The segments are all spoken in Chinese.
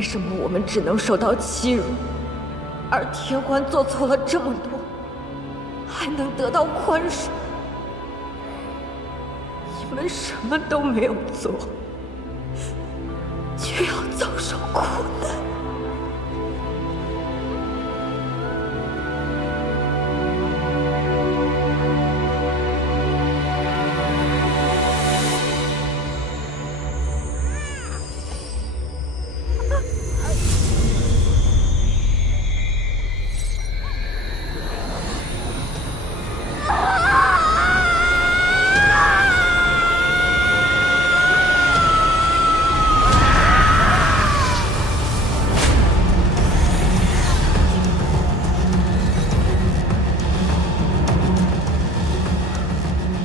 为什么我们只能受到欺辱，而天欢做错了这么多，还能得到宽恕？你们什么都没有做，却要遭受苦难。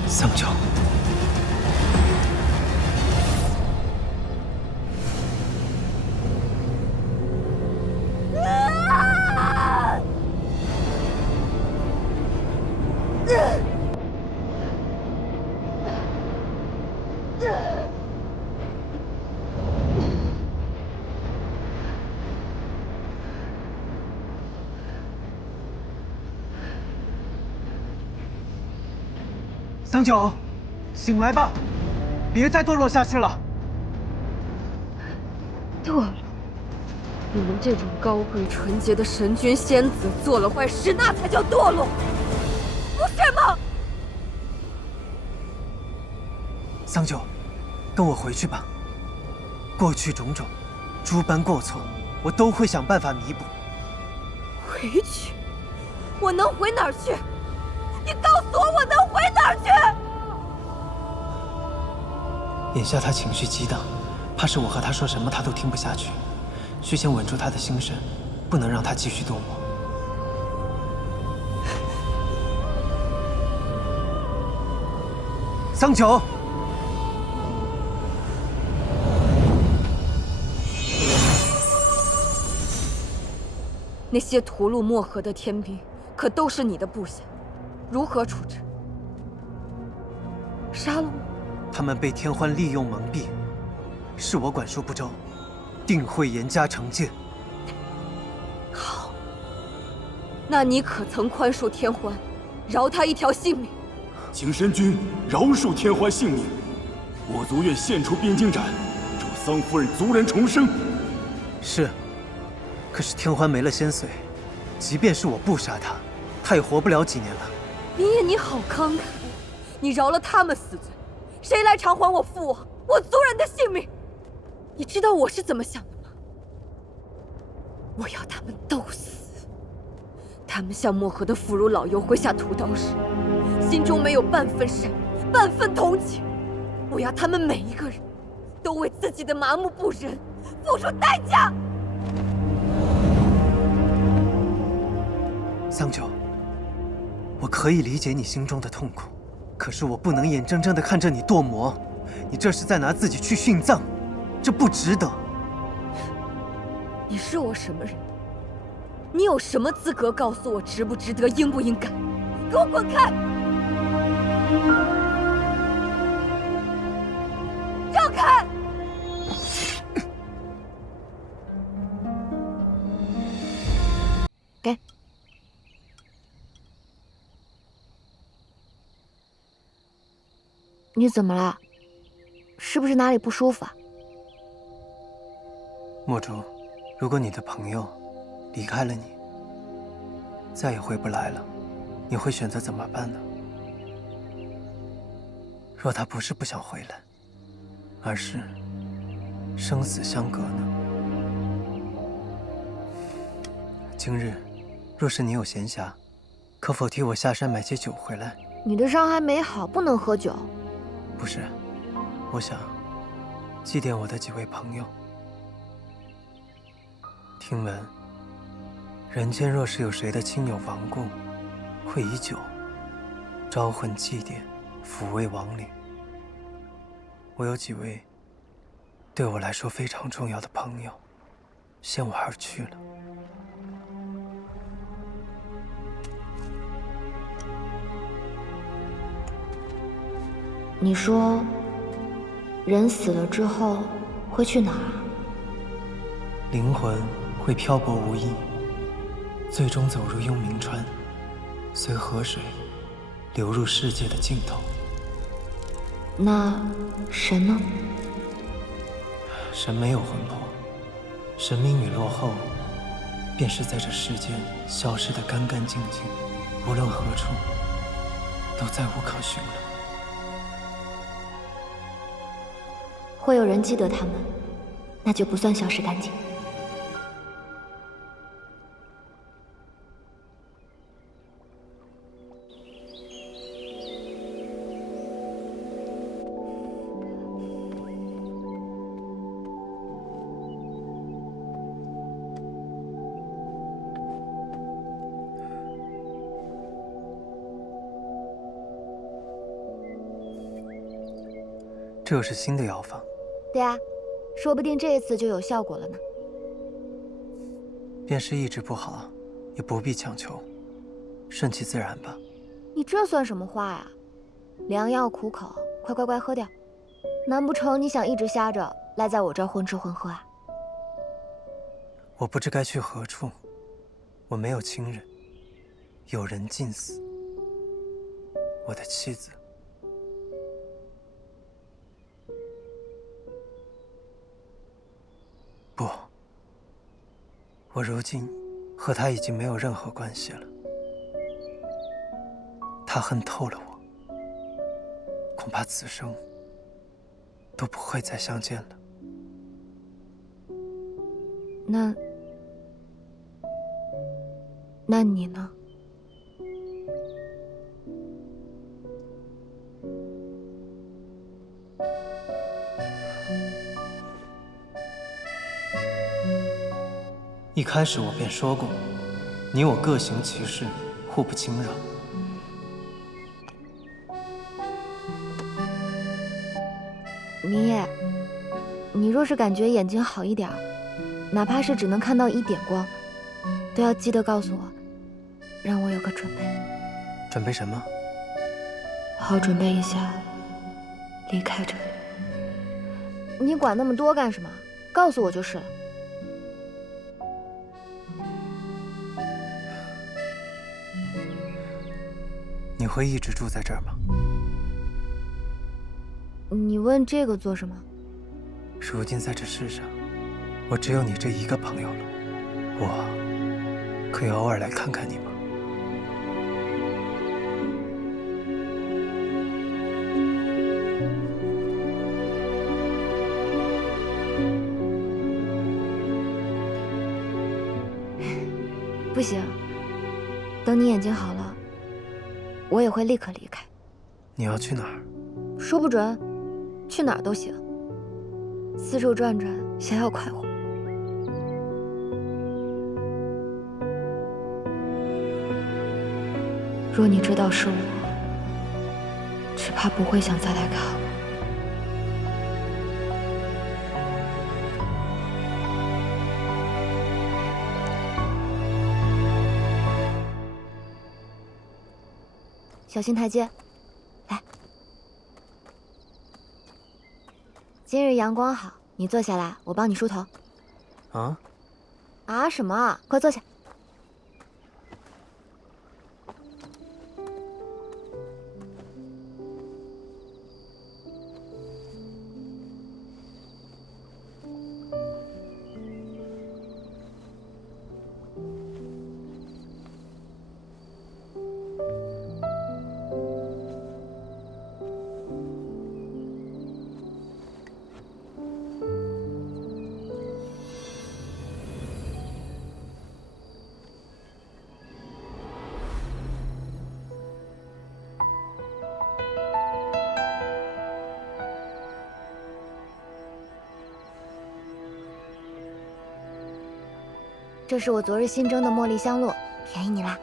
桑九，桑九，醒来吧，别再堕落下去了。堕落？你们这种高贵纯洁的神君仙子做了坏事，那才叫堕落，不是吗？桑九，跟我回去吧。过去种种，诸般过错，我都会想办法弥补。回去？我能回哪儿去？你告诉我，我能回哪儿去？眼下他情绪激荡，怕是我和他说什么他都听不下去。需先稳住他的心神，不能让他继续堕落。桑九，那些屠戮漠河的天兵，可都是你的部下，如何处置？杀了吗？他们被天欢利用蒙蔽，是我管束不周，定会严加惩戒。好，那你可曾宽恕天欢，饶他一条性命？请神君饶恕天欢性命，我族愿献出边境斩，助桑夫人族人重生。是，可是天欢没了仙髓，即便是我不杀他，他也活不了几年了。林烨，你好慷慨，你饶了他们死罪，谁来偿还我父王、我族人的性命？你知道我是怎么想的吗？我要他们都死。他们向漠河的妇孺老幼挥下屠刀时，心中没有半分善意，半分同情。我要他们每一个人都为自己的麻木不仁付出代价。桑九，我可以理解你心中的痛苦，可是我不能眼睁睁地看着你堕魔，你这是在拿自己去殉葬，这不值得。你是我什么人？你有什么资格告诉我值不值得、应不应该？给我滚开！让开！给。你怎么了？是不是哪里不舒服啊？墨竹，如果你的朋友离开了你，再也回不来了，你会选择怎么办呢？若他不是不想回来，而是生死相隔呢？今日若是你有闲暇，可否替我下山买些酒回来？你的伤还没好，不能喝酒。不是，我想祭奠我的几位朋友。听闻人间若是有谁的亲友亡故，会以酒招魂祭奠，抚慰亡灵。我有几位对我来说非常重要的朋友，先我而去了。你说，人死了之后会去哪儿？灵魂会漂泊无依，最终走入幽冥川，随河水流入世界的尽头。那神呢？神没有魂魄，神明陨落后，便是在这世间消失得干干净净，无论何处，都再无可寻了。会有人记得他们，那就不算消失干净。这又是新的药方。对啊，说不定这一次就有效果了呢。便是意志不好，也不必强求，顺其自然吧。你这算什么话呀？良药苦口，快乖乖喝掉。难不成你想一直瞎着赖在我这儿混吃混喝啊？我不知该去何处，我没有亲人，有人尽死，我的妻子。不，我如今和他已经没有任何关系了。他恨透了我，恐怕此生都不会再相见了。那你呢？一开始我便说过，你我各行其事，互不侵扰。明夜，你若是感觉眼睛好一点，哪怕是只能看到一点光，都要记得告诉我，让我有个准备。准备什么？好准备一下离开这里。你管那么多干什么？告诉我就是了。你会一直住在这儿吗？你问这个做什么？如今在这世上，我只有你这一个朋友了，我可以偶尔来看看你吗？不行，等你眼睛好了，我也会立刻离开。你要去哪儿？说不准，去哪儿都行。四处转转，想要快活。若你知道是我，只怕不会想再来看我。小心台阶，来。今日阳光好，你坐下来，我帮你梳头。啊什么？快坐下。这是我昨日新蒸的茉莉香露，便宜你啦。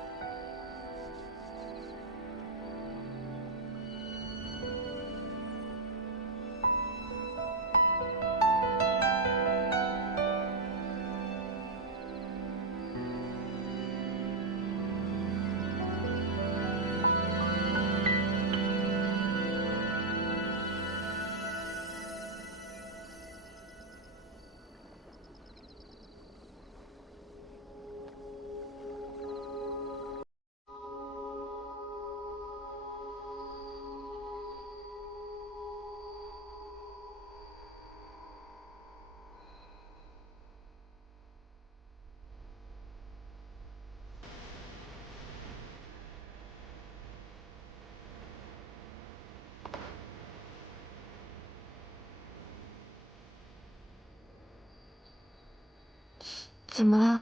怎么了？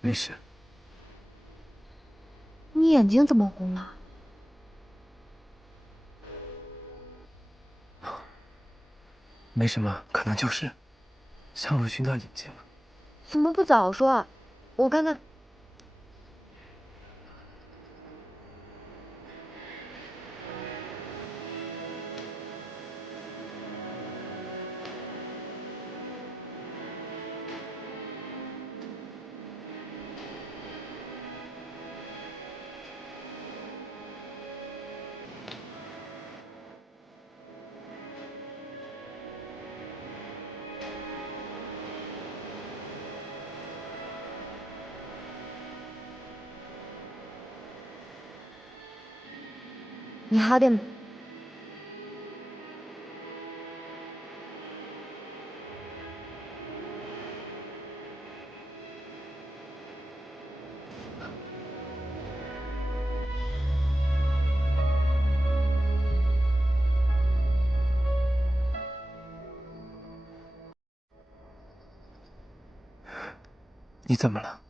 没事。你眼睛怎么红了？没什么，可能就是向若薰的眼睛。怎么不早说啊？我看看。你好点吗？你怎么了？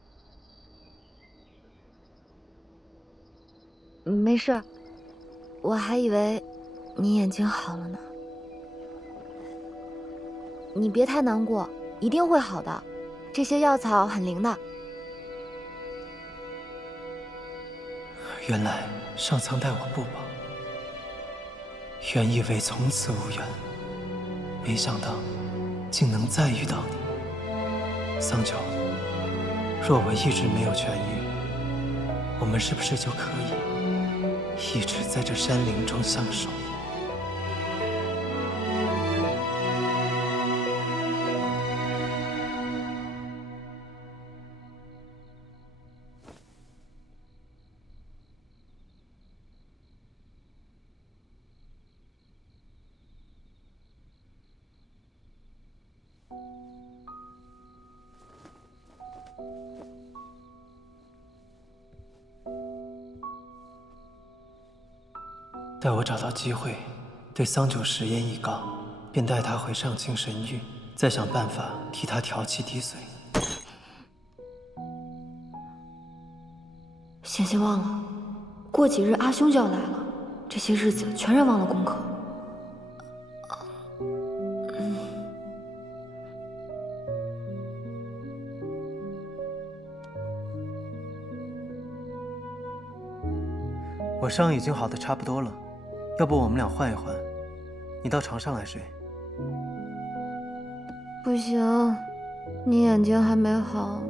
没事，我还以为你眼睛好了呢。你别太难过，一定会好的。这些药草很灵的。原来上苍待我不薄，原以为从此无缘，没想到竟能再遇到你。桑九，若我一直没有痊愈，我们是不是就可以一直在这山林中相守？待我找到机会，对桑九食言以告，便带他回上清神域，再想办法替他调气滴髓。险些忘了，过几日阿兄就要来了，这些日子全然忘了功课。我伤已经好的差不多了，要不我们俩换一换，你到床上来睡。不行，你眼睛还没好。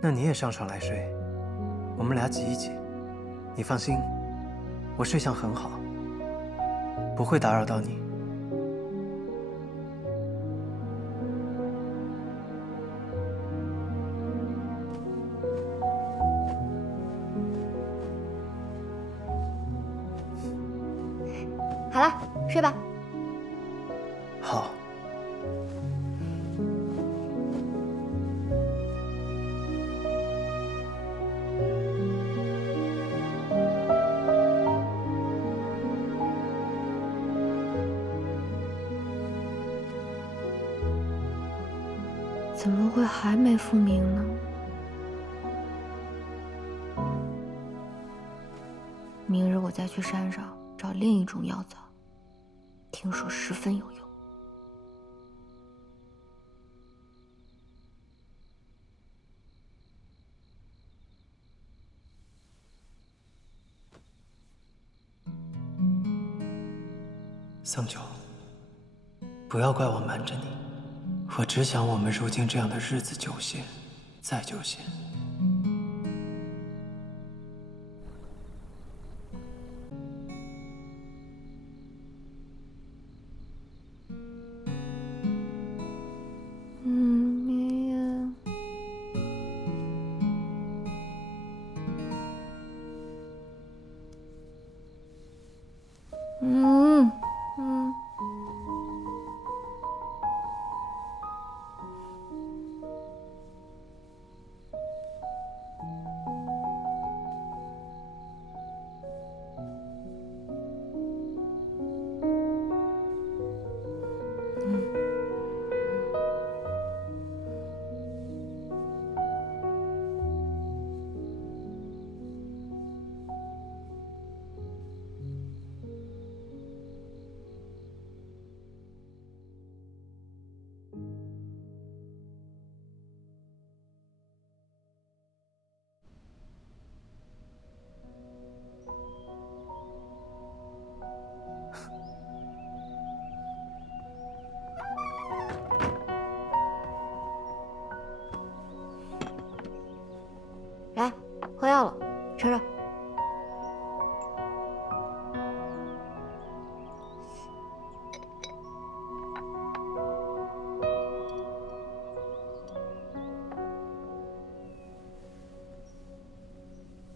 那你也上床来睡，我们俩挤一挤。你放心，我睡相很好，不会打扰到你。好了，睡吧。好。怎么会还没复明呢？明日我再去山上找另一种药草，听说十分有用。桑九，不要怪我瞒着你，我只想我们如今这样的日子久些，再久些。你也。嗯。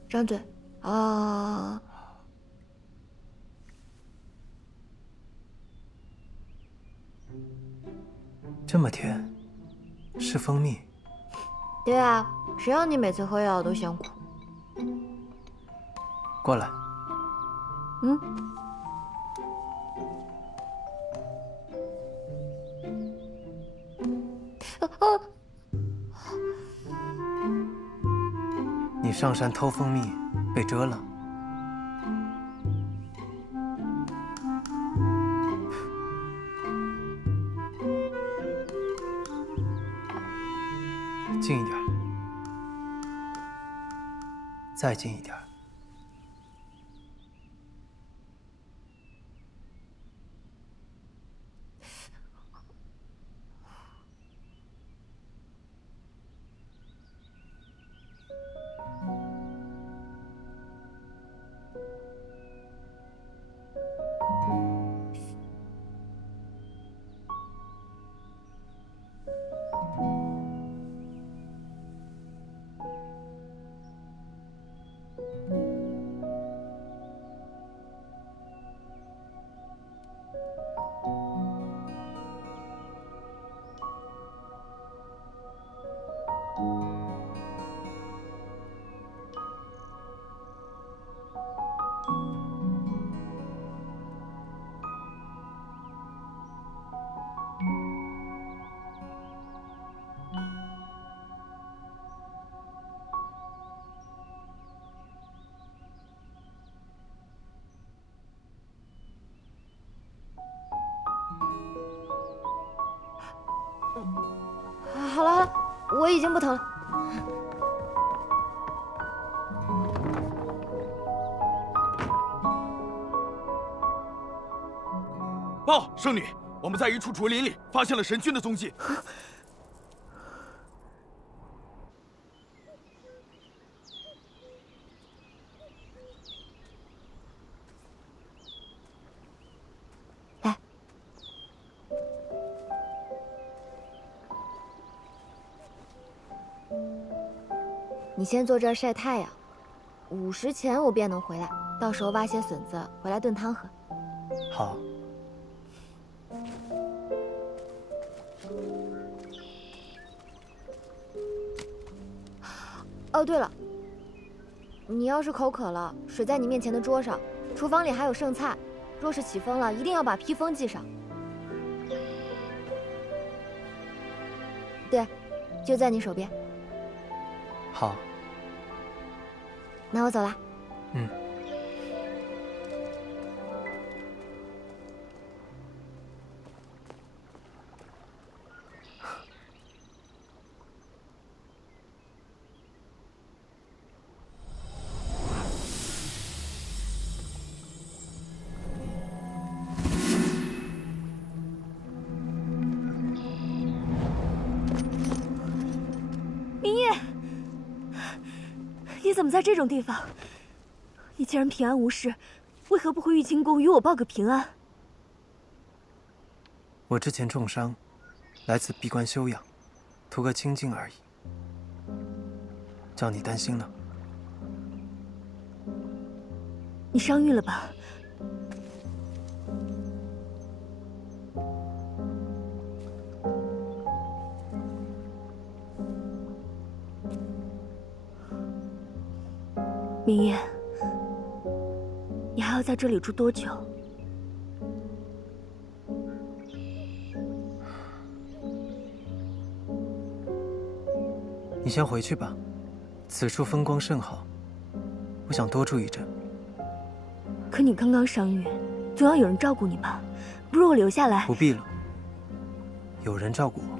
张嘴。啊。这么甜，是蜂蜜。对啊，谁让你每次喝药都嫌苦？过来。嗯。你上山偷蜂蜜，被蛰了。近一点，再近一点。好了好了，我已经不疼了。报，圣女，我们在一处竹林里发现了神君的踪迹。来，你先坐这儿晒太阳，5时前我便能回来，到时候挖些笋子回来炖汤喝。好。哦，对了，你要是口渴了，水在你面前的桌上，厨房里还有剩菜，若是起风了，一定要把披风系上。对，就在你手边。好。那我走了。嗯。你怎么在这种地方？你既然平安无事，为何不回玉清宫与我报个平安？我之前重伤，来此闭关休养，图个清静而已。叫你担心了。你伤愈了吧？明夜，你还要在这里住多久？你先回去吧，此处风光甚好，我想多住一阵。可你刚刚伤愈，总要有人照顾你吧？不如我留下来。不必了，有人照顾我。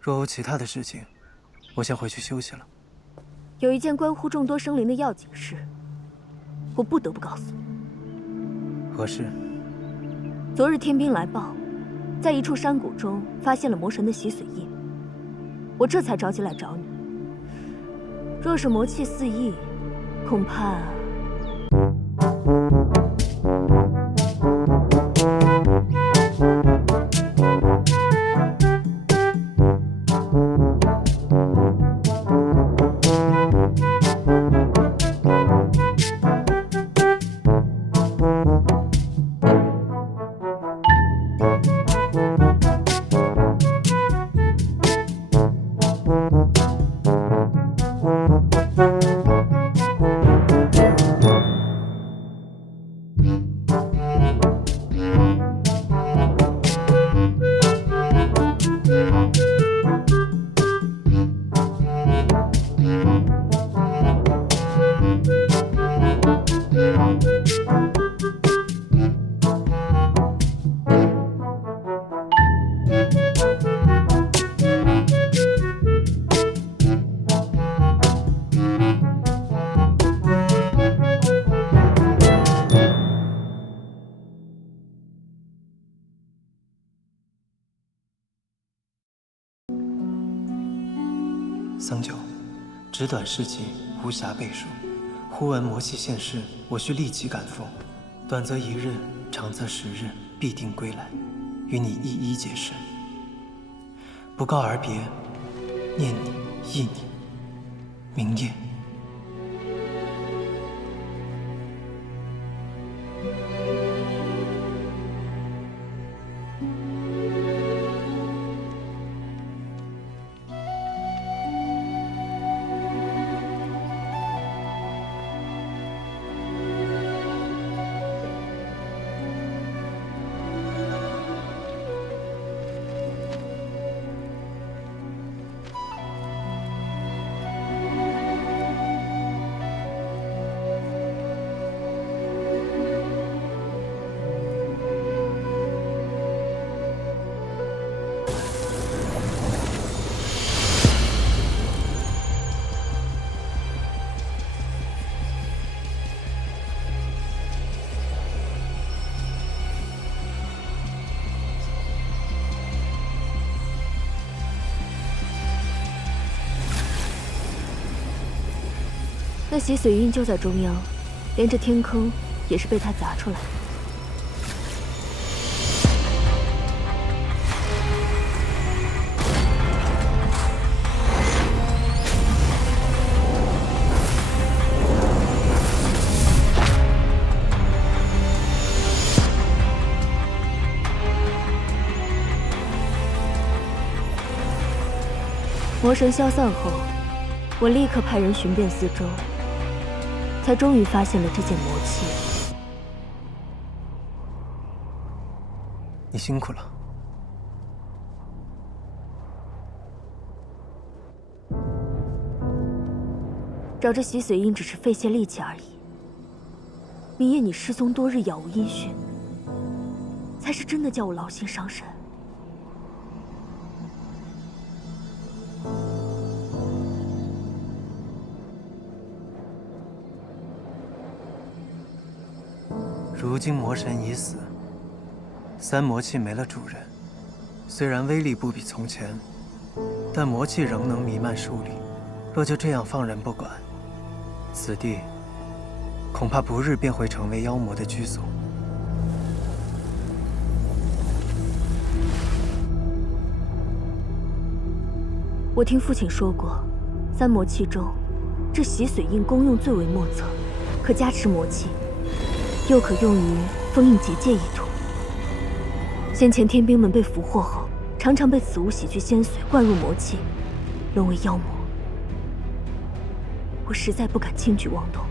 若有其他的事情，我先回去休息了。有一件关乎众多生灵的要紧事，我不得不告诉你。何事？昨日天兵来报，在一处山谷中发现了魔神的洗髓印，我这才着急来找你。若是魔气四溢，恐怕……桑九，纸短事迹，无暇背述。忽闻魔气现世，我需立即赶赴。短则1日，长则10日，必定归来，与你一一解释。不告而别，念你，忆你，明夜。那洗髓印就在中央，连这天坑也是被他砸出来的。魔神消散后，我立刻派人寻遍四周。才终于发现了这件魔器。你辛苦了。找这洗髓印只是费些力气而已。明夜，你失踪多日，杳无音讯，才是真的叫我劳心伤神。如今魔神已死，3魔器没了主人，虽然威力不比从前，但魔气仍能弥漫数里。若就这样放任不管，此地恐怕不日便会成为妖魔的居所。我听父亲说过，3魔器中，这洗髓印功用最为莫测，可加持魔气。又可用于封印结界一途。先前天兵们被俘获后，常常被此物洗去仙髓，灌入魔气，沦为妖魔。我实在不敢轻举妄动，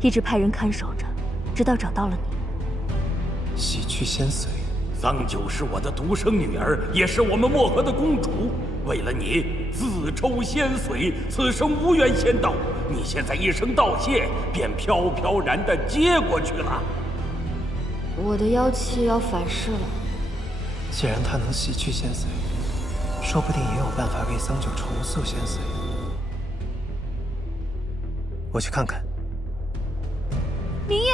一直派人看守着，直到找到了你。洗去仙髓，桑九是我的独生女儿，也是我们漠河的公主。为了你，自抽仙髓，此生无缘仙道。你现在一声道谢，便飘飘然地接过去了。我的妖气要反噬了。既然他能洗去仙髓，说不定也有办法为桑九重塑仙髓。我去看看。明夜。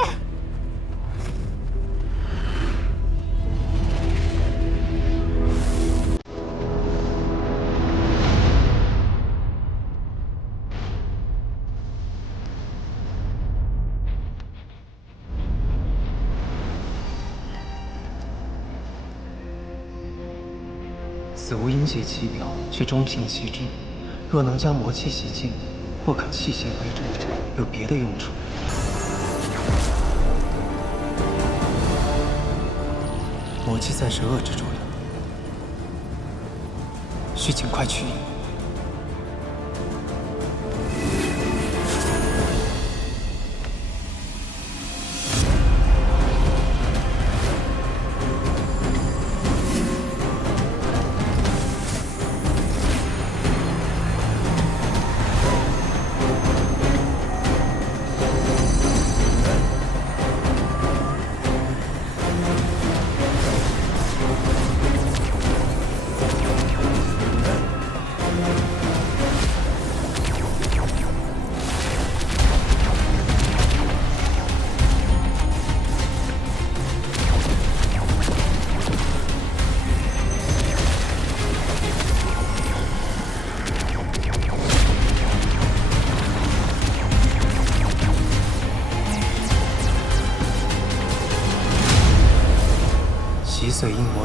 此无阴邪奇表，却中性其志。若能将魔气洗净，或可弃邪归正，有别的用处。魔气暂时遏制住了，需尽快去。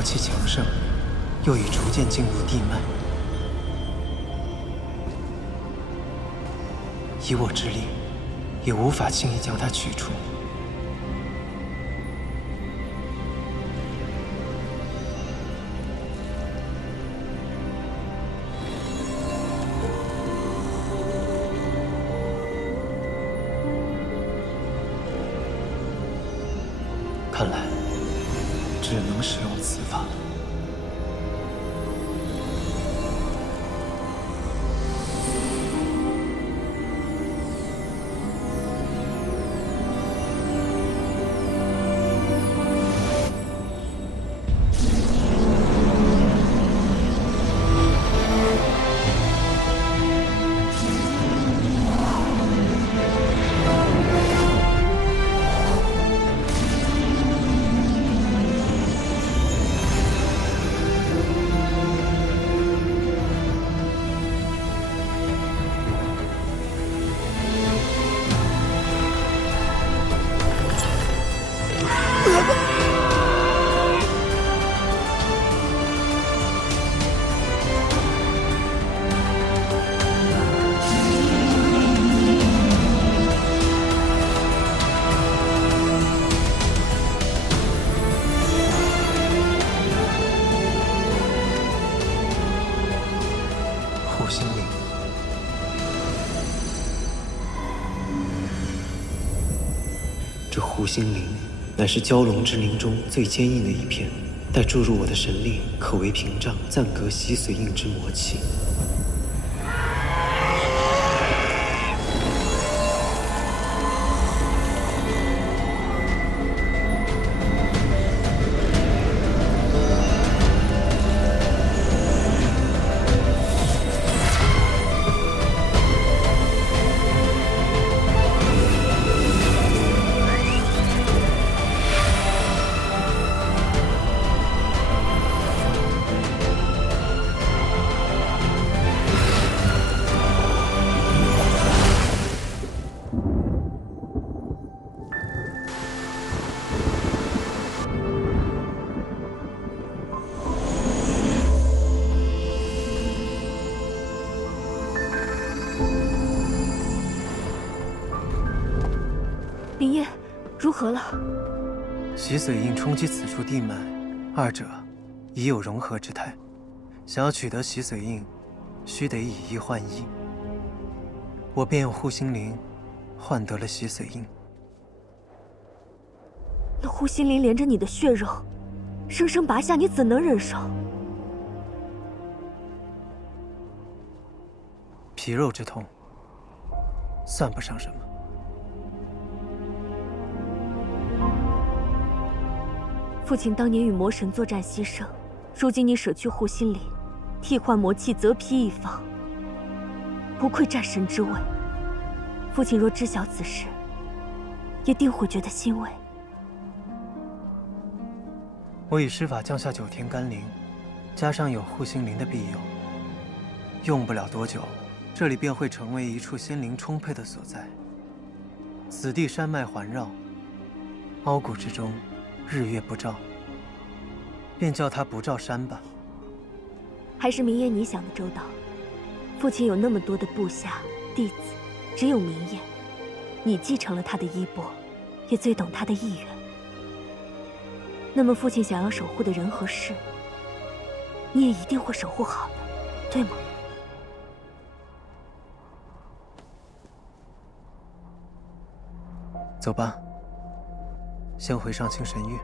气强盛，又已逐渐进入地脉。以我之力，也无法轻易将它取出。看来，只能使用此法了。护心灵，这护心灵乃是蛟龙之灵中最坚硬的一片，待注入我的神力，可为屏障，暂隔洗髓印之魔气。林烨，如何了？洗髓印冲击此处地脉，二者已有融合之态。想要取得洗髓印，须得以一换一。我便用护心灵换得了洗髓印。那护心灵连着你的血肉，生生拔下，你怎能忍受？皮肉之痛，算不上什么。父亲当年与魔神作战牺牲，如今你舍去护心灵，替换魔气，责披一方，不愧战神之位。父亲若知晓此事，也定会觉得欣慰。我以施法降下9天甘霖，加上有护心灵的庇佑，用不了多久，这里便会成为一处心灵充沛的所在。此地山脉环绕，凹谷之中日月不照，便叫它不照山吧。还是明烨你想的周到。父亲有那么多的部下弟子，只有明烨，你继承了他的衣钵，也最懂他的意愿。那么父亲想要守护的人和事，你也一定会守护好的，对吗？走吧，先回上清神域。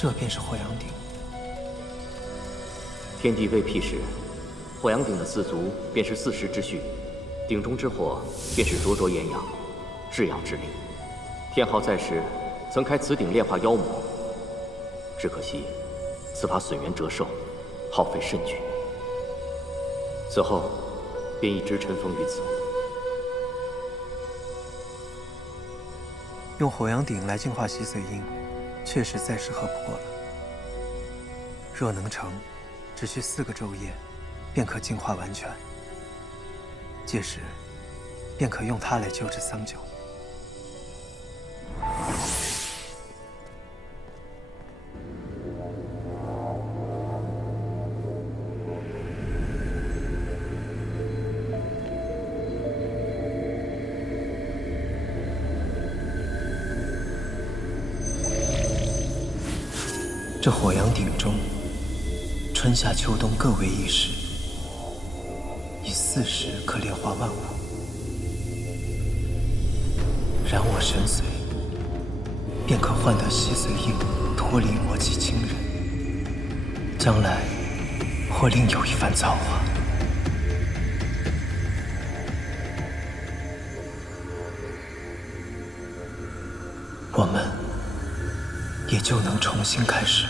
这便是火阳鼎。天地未辟时，火阳鼎的四足便是4时之序，鼎中之火便是灼灼炎阳，至阳之力。天昊在时曾开此鼎炼化妖魔，只可惜此法损元折寿，耗费甚巨。此后便一直尘封于此。用火阳鼎来净化洗髓印，确实再适合不过了。若能成，只需4个昼夜，便可净化完全。届时，便可用它来救治桑九。这火阳鼎中，春夏秋冬各为一时，以4时可炼化万物。燃我神髓，便可换得洗髓印脱离魔气侵人，将来或另有一番造化。我们也就能重新开始。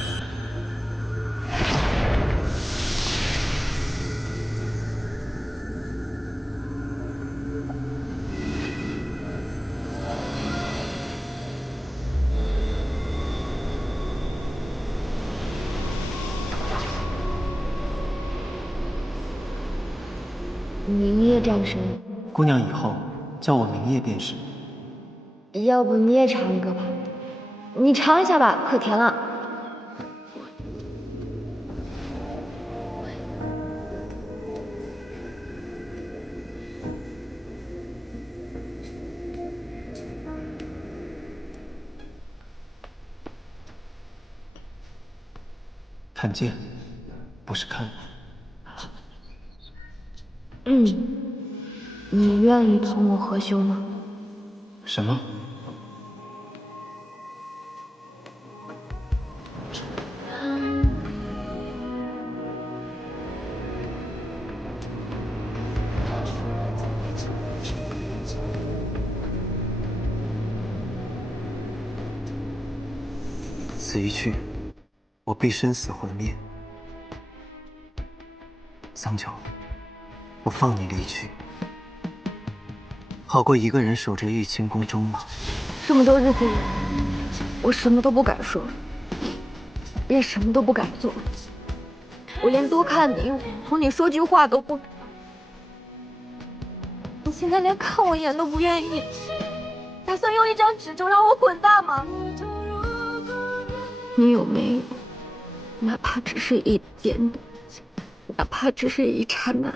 明夜战神，姑娘以后叫我明夜便是。要不你也尝一个吧？你尝一下吧，可甜了。看剑，不是看。你愿意同我合修吗？什么？此一去，我必生死魂灭。桑九，我放你离去，好过一个人守着玉清宫终老。这么多日子里，我什么都不敢说，也什么都不敢做，我连多看你一眼，同你说句话都不敢。你现在连看我一眼都不愿意，打算用一张纸就让我滚蛋吗？你有没有，哪怕只是一点点，哪怕只是一刹那，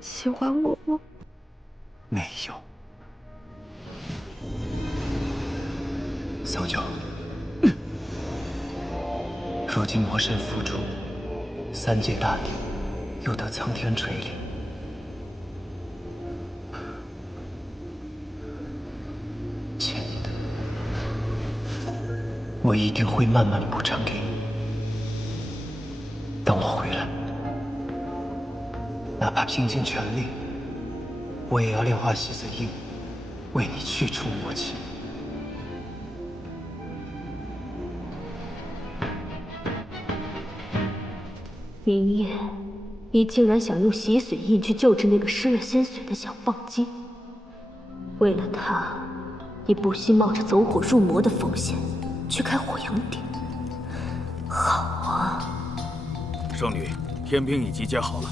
喜欢我吗？没有。桑九，如今魔神复出，3界大地又得苍天垂怜，欠你的，我一定会慢慢补偿给你。等我回来，哪怕拼尽全力，我也要炼化洗髓印，为你去除魔气。明夜，你竟然想用洗髓印去救治那个失了仙髓的小放金，为了他，你不惜冒着走火入魔的风险去开火阳鼎。好啊，圣女，天兵已集结好了。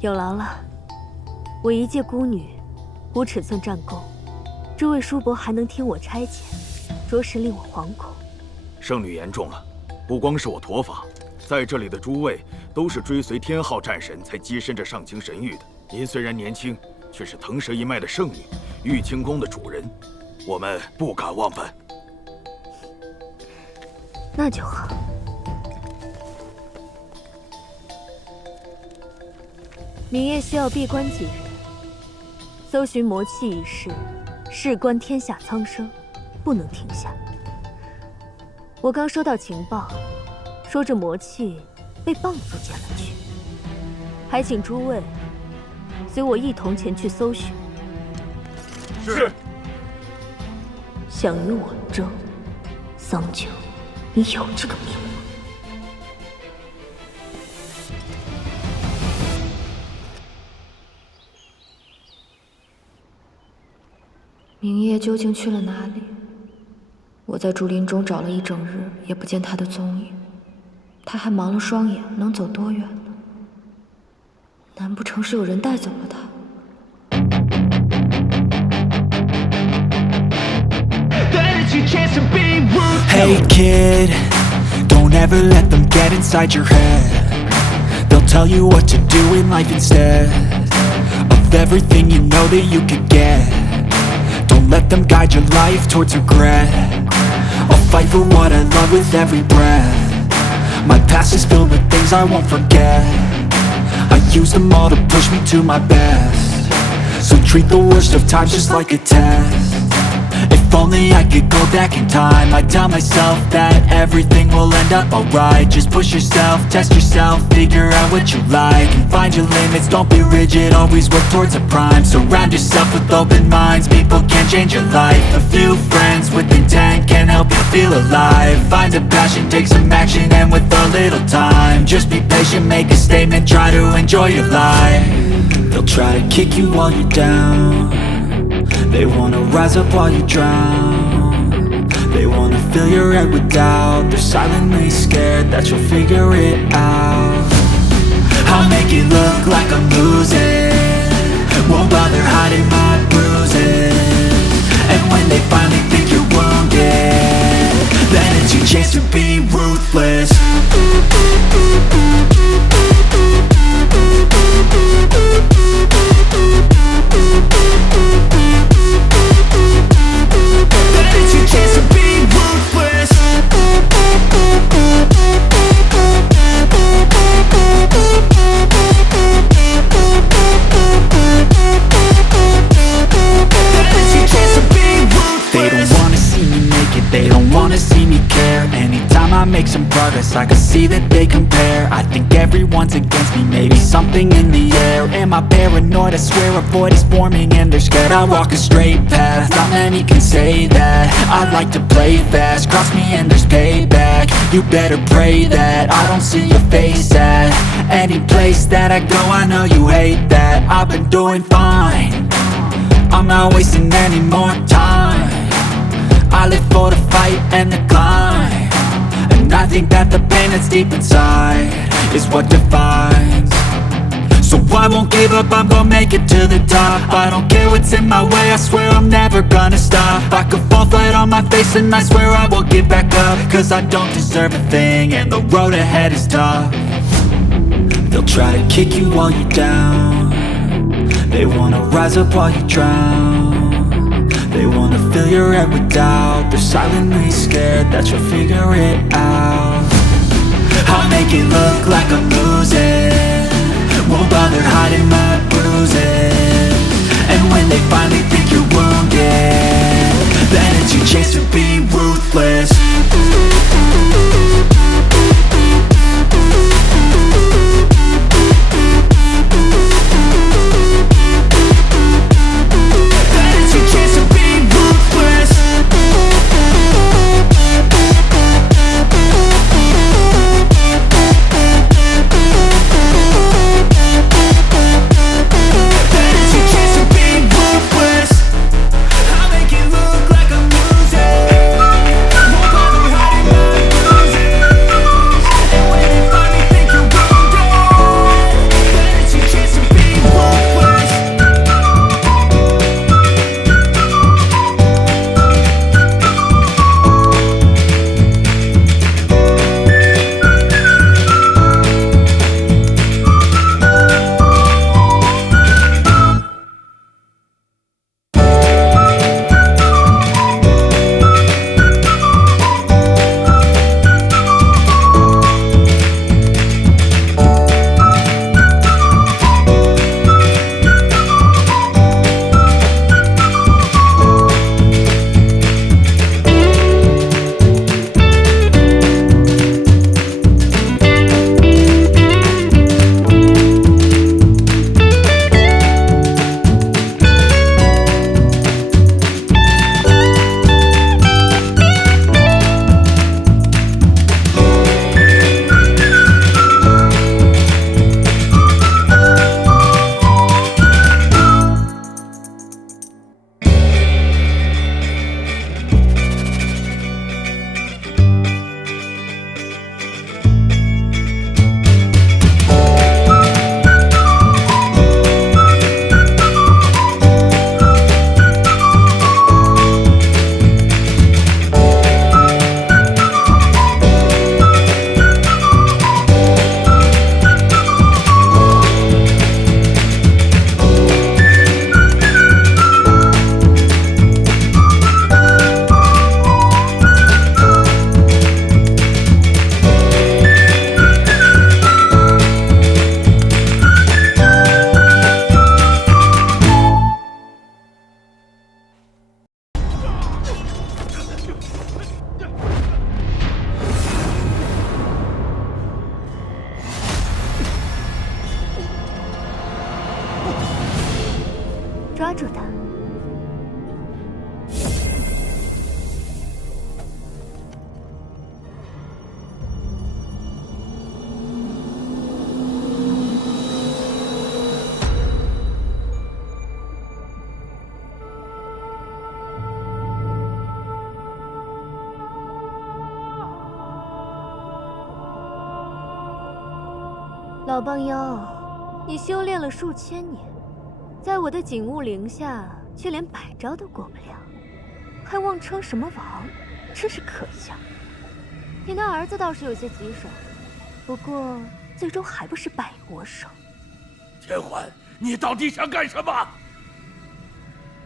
有劳了，我一介孤女，无尺寸战功，诸位叔伯还能听我差遣，着实令我惶恐。圣女言重了，不光是我驼法，在这里的诸位都是追随天昊战神才跻身这上清神域的。您虽然年轻，却是腾蛇一脉的圣女，玉清宫的主人，我们不敢忘本。那就好。明夜需要闭关几日，搜寻魔气一事，事关天下苍生，不能停下。我刚收到情报，说这魔气被蚌族捡了去，还请诸位随我一同前去搜寻。是。想与我争，桑九，你有这个命吗？明夜究竟去了哪里？我在竹林中找了一整日，也不见他的踪影。他还盲了双眼，能走多远呢？难不成是有人带走了他？ Hey kid, don't ever let them get inside your head. They'll tell you what to do in life instead of everything you know that you could get. Don't let them guide your life towards regret. I'll fight for what I love with every breath. My past is filled with things I won't forget. I use them all to push me to my best. So treat the worst of times just like a test. If only I could go back in time, I'd tell myself that everything will end up alright. Just push yourself, test yourself, figure out what you like, and find your limits, don't be rigid, always work towards a prime. Surround yourself with open minds, people can change your life. A few friends with intent can help you feel alive. Find a passion, take some action, and with a little time, just be patient, make a statement, try to enjoy your life. They'll try to kick you while you're down. They wanna rise up while you drown. They wanna fill your head with doubt. They're silently scared that you'll figure it out. I'll make it look like I'm losing, won't bother hiding my bruises. And when they finally think you're wounded, then it's your chance to be ruthless. Make some progress, I can see that they compare. I think everyone's against me, maybe something in the air. Am I paranoid? I swear a void is forming and they're scared. I walk a straight path, not many can say that. I like to play fast, cross me and there's payback. You better pray that I don't see your face at any place that I go. I know you hate that. I've been doing fine, I'm not wasting any more time. I live for the fight and the climb, and I think that the pain that's deep inside is what defines. So I won't give up, I'm gonna make it to the top. I don't care what's in my way, I swear I'm never gonna stop. I could fall flat on my face and I swear I won't give back up, cause I don't deserve a thing and the road ahead is tough. They'll try to kick you while you're down. They wanna rise up while you drown. They wanna fill your head with doubt. They're silently scared that you'll figure it out. I'll make it look like I'm losing, won't bother hiding my bruises. And when they finally think you're wounded, then it's your chance to be ruthless. 老棒妖，你修炼了数千年，在我的景物陵下却连百招都过不了，还妄称什么王，真是可笑。你那儿子倒是有些棘手，不过最终还不是败于我手。天欢，你到底想干什么？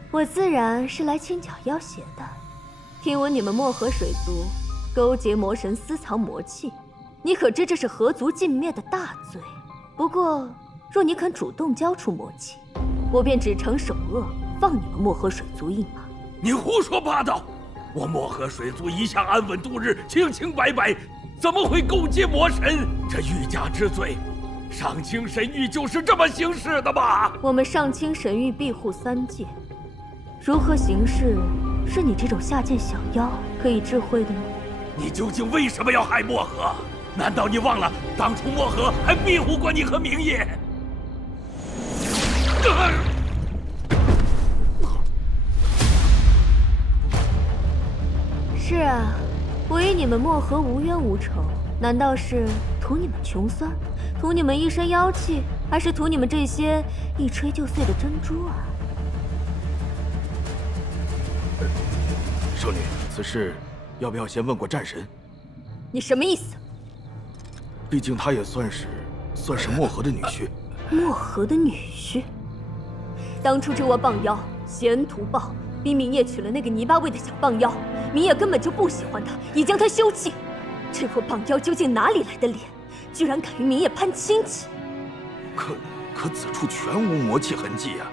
我自然是来清剿要挟的。听闻你们漠河水族勾结魔神，私藏魔器，你可知这是何族尽灭的大罪？不过，若你肯主动交出魔器，我便只惩首恶，放你们漠河水族一马。你胡说八道！我漠河水族一向安稳度日，清清白白，怎么会勾结魔神？这欲加之罪，上清神域就是这么行事的吗？我们上清神域庇护3界，如何行事，是你这种下贱小妖可以智慧的吗？你究竟为什么要害漠河？难道你忘了当初漠河还庇护过你和明夜？是啊，我与你们漠河无冤无仇，难道是图你们穷酸，图你们一身妖气，还是图你们这些一吹就碎的珍珠啊？少女，此事要不要先问过战神？你什么意思？毕竟他也算是漠河的女婿。漠河的女婿？当初这窝棒妖嫌图报，逼明夜娶了那个泥巴味的小棒妖，明夜根本就不喜欢他，已将他休弃。这窝棒妖究竟哪里来的脸，居然敢与明夜攀亲戚？可此处全无魔气痕迹啊！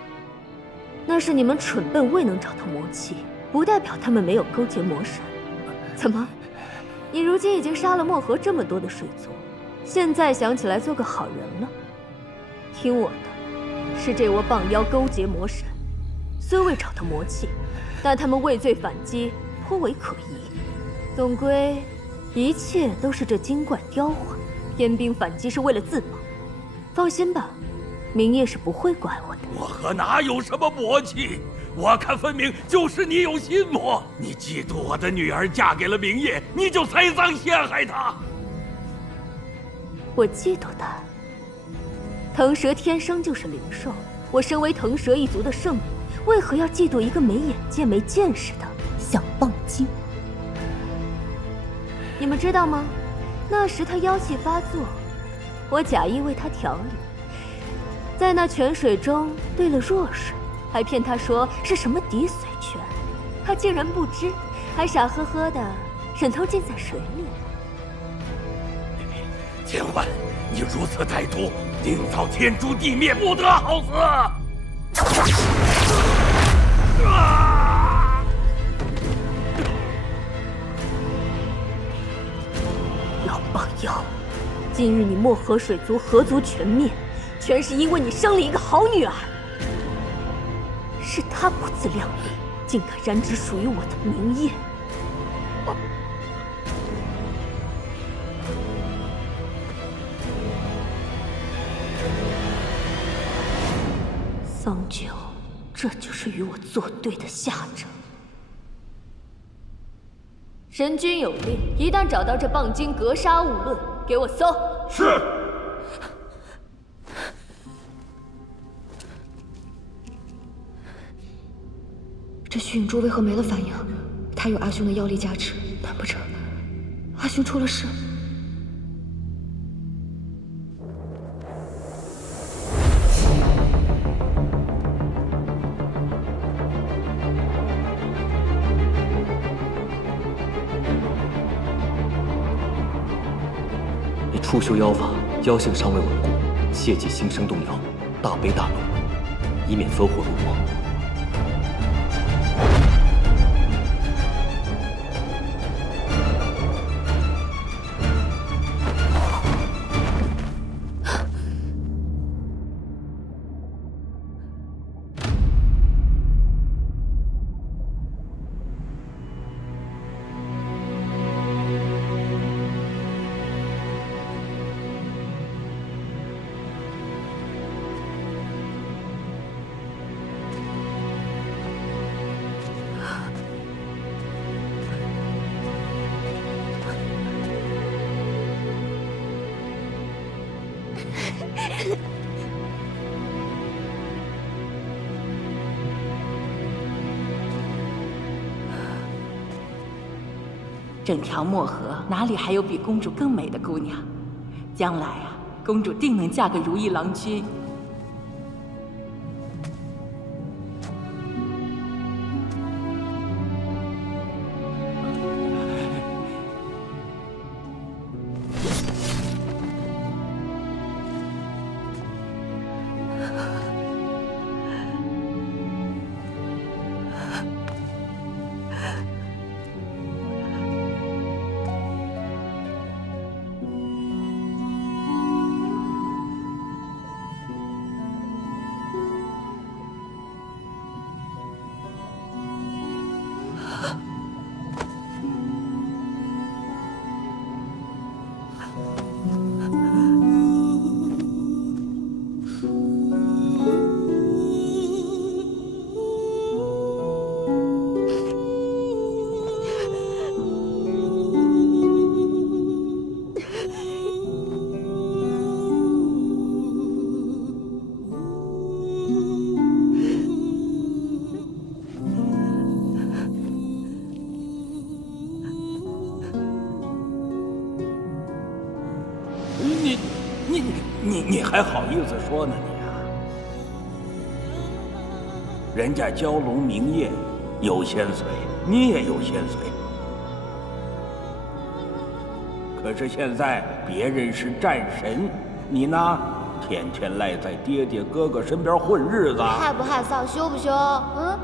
那是你们蠢笨未能找到魔气，不代表他们没有勾结魔神。怎么，你如今已经杀了漠河这么多的水族，现在想起来做个好人了？听我的，是这窝棒妖勾结魔神，虽未找到魔气，但他们畏罪反击，颇为可疑。总归，一切都是这精怪刁环，偏兵反击是为了自保。放心吧，明夜是不会怪我的。漠河哪有什么魔气？我看分明就是你有心魔。你嫉妒我的女儿嫁给了明夜，你就栽赃陷害她。我嫉妒的，腾蛇天生就是灵兽，我身为腾蛇一族的圣女，为何要嫉妒一个没眼界、没见识的小棒精？你们知道吗？那时他妖气发作，我假意为他调理，在那泉水中兑了弱水，还骗他说是什么滴髓泉，他竟然不知，还傻呵呵的忍头浸在水里。天欢，你如此歹毒，定遭天诛地灭，不得好死！老棒妖，今日你漠河水族河族全灭，全是因为你生了一个好女儿。是她不自量力，竟敢染指属于我的明夜。桑九，这就是与我作对的下场。神君有令，一旦找到这棒精，格杀勿论，给我搜。是。这虚影珠为何没了反应？他有阿兄的妖力加持，难不成阿兄出了事？你初修妖法，妖性尚未稳固，切忌心生动摇，大悲大怒，以免分火入魔。整条漠河哪里还有比公主更美的姑娘？将来啊，公主定能嫁给如意郎君。你还好意思说呢你啊？人家蛟龙明夜有仙髓，你也有仙髓。可是现在别人是战神，你呢，天天赖在爹爹哥哥身边混日子。害不害臊？羞不羞？嗯。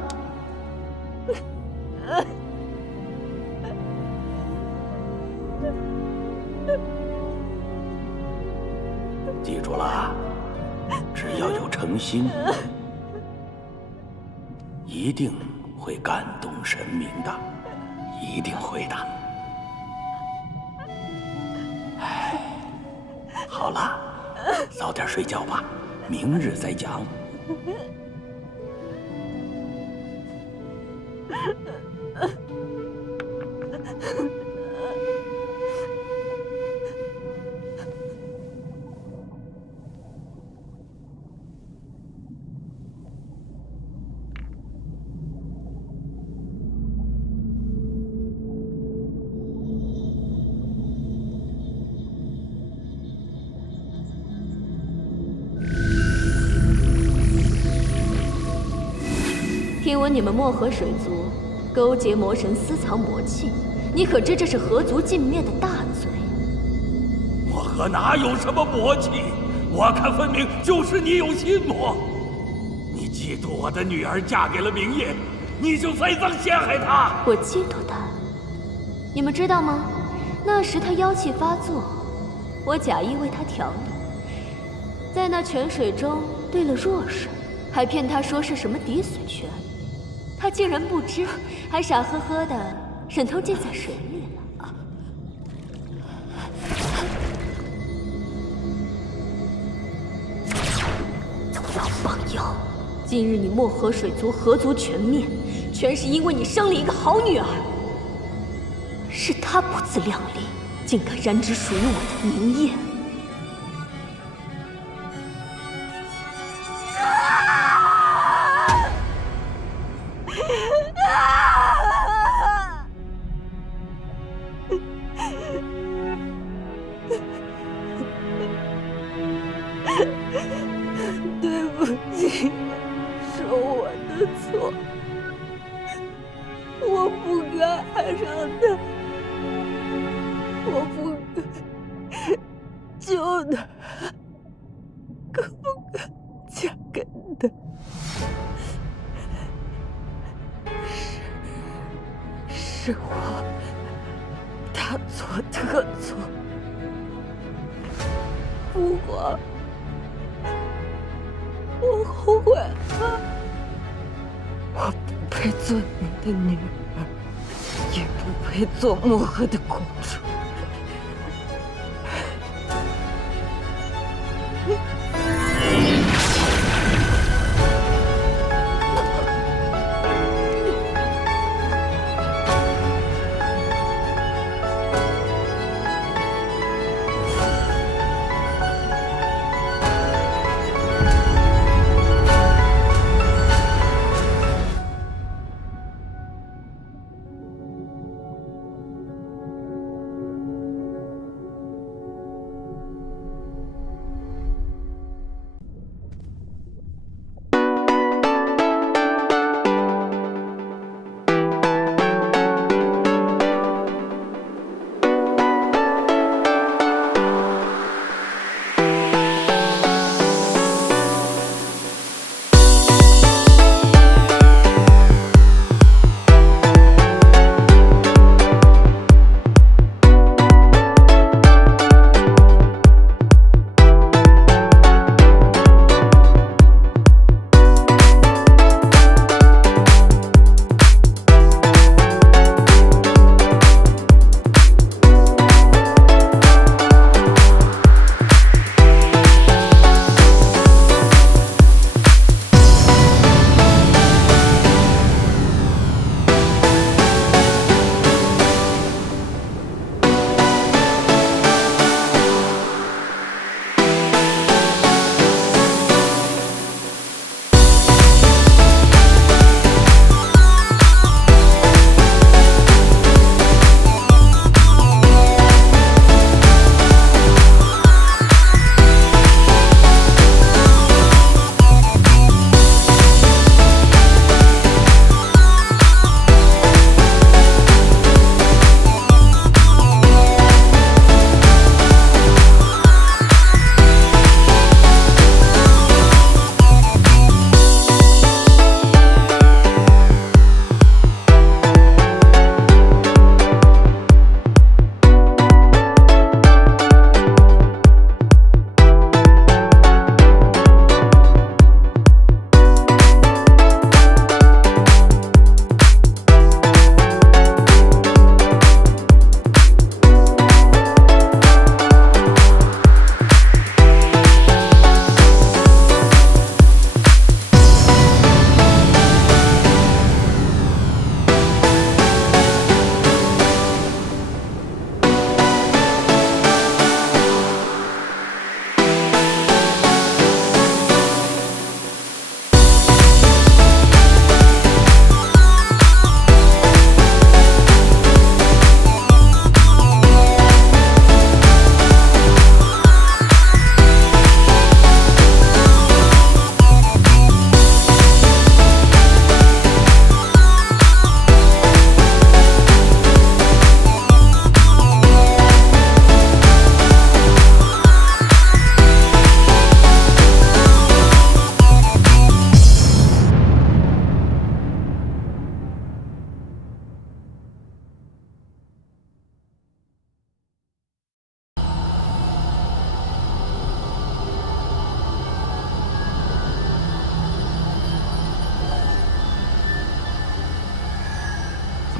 记住了，只要有诚心，一定会感动神明的，一定会的。哎，好了，早点睡觉吧，明日再讲。听闻你们漠河水族勾结魔神私藏魔器，你可知这是河族尽灭的大罪？漠河哪有什么魔气？我看分明就是你有心魔。你嫉妒我的女儿嫁给了明夜，你就栽赃陷害她。我嫉妒他？你们知道吗？那时他妖气发作，我假意为他调理，在那泉水中兑了弱水，还骗他说是什么滴水泉。他竟然不知，还傻呵呵的忍头浸在水里了。老帮妖！今日你漠河水族河族全灭，全是因为你生了一个好女儿。是她不自量力，竟敢染指属于我的明夜。对不起，是我的错，我不该爱上他，我不该救他，更不该嫁给他。是我大错特错，不过我后悔了，我不配做你的女儿，也不配做漠河的公主。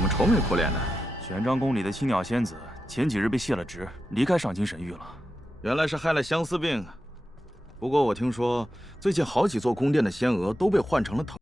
么愁眉苦脸的？玄奘宫里的青鸟仙子前几日被卸了职，离开上京神域了。原来是害了相思病。不过我听说，最近好几座宫殿的仙娥都被换成了藤。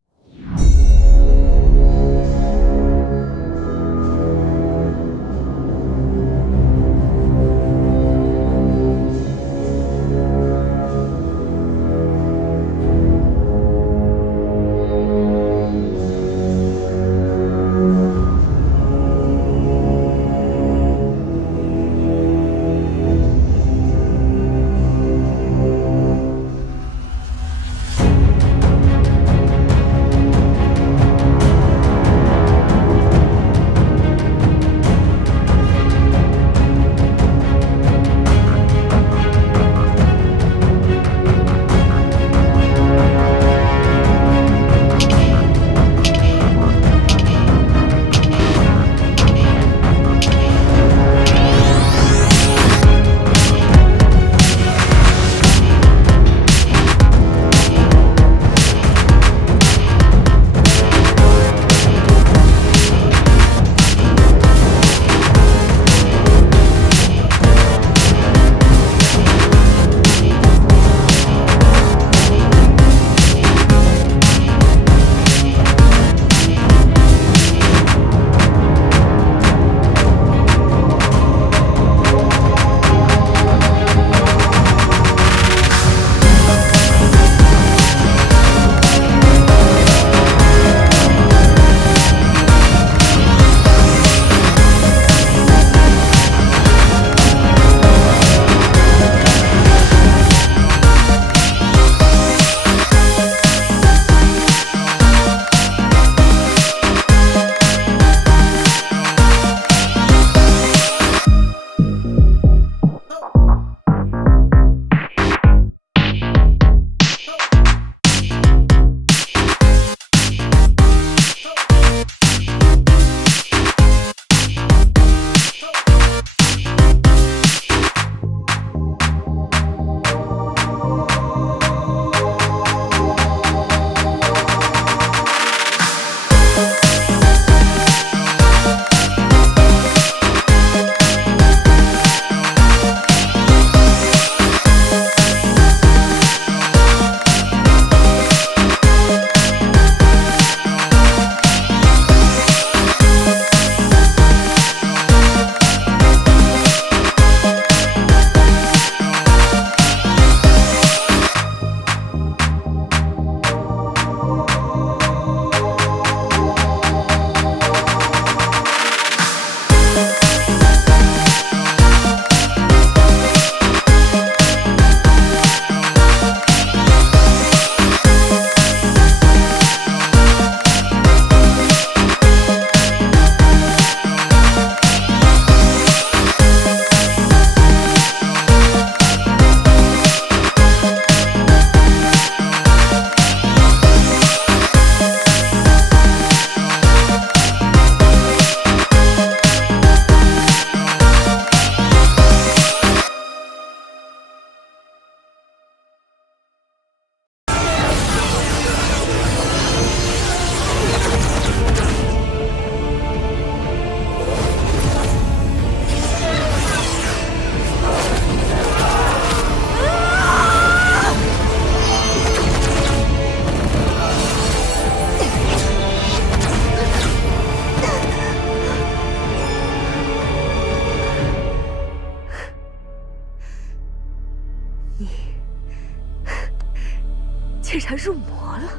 竟然入魔了，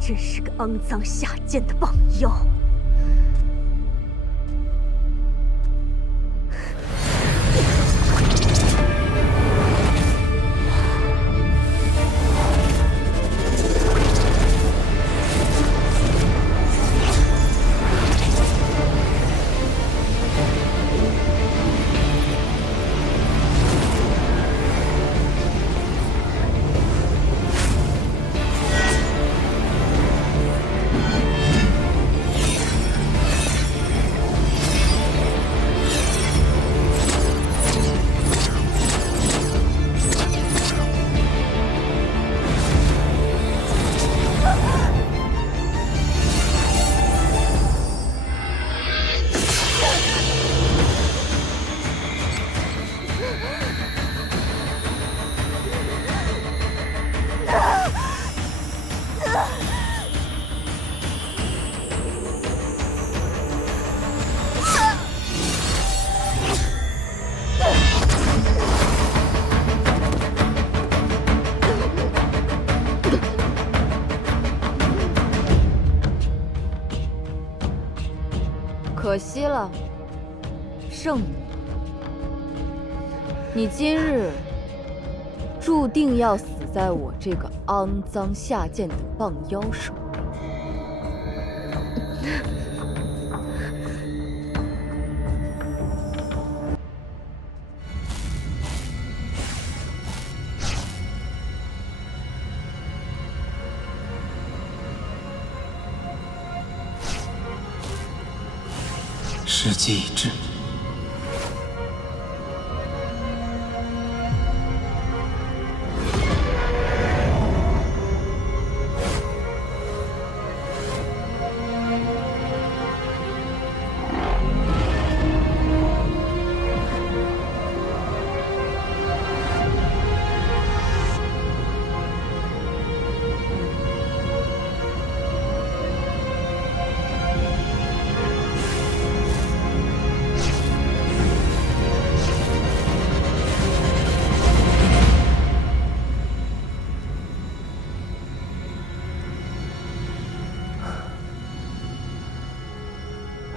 真是个肮脏下贱的蚌妖！可惜了，圣女，你今日注定要死在我这个肮脏下贱的棒妖手里。时机已至。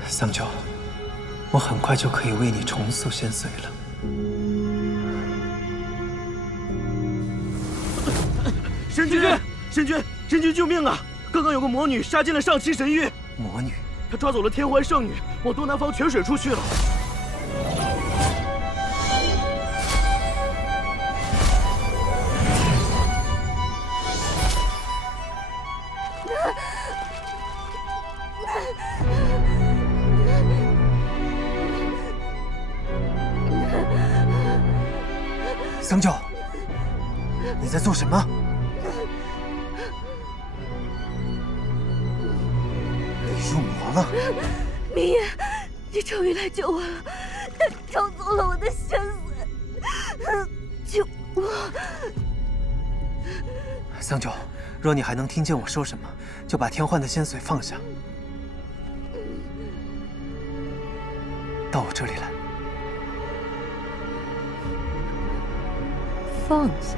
桑九，我很快就可以为你重塑仙髓了。神君，神君，神君救命啊！刚刚有个魔女杀进了上清神域。魔女？她抓走了天环圣女，往东南方泉水处去了。桑九，你在做什么？你入魔了？明夜，你终于来救我了！他抽走了我的仙髓，救我！桑九，若你还能听见我说什么，就把天幻的仙髓放下，到我这里来。放下。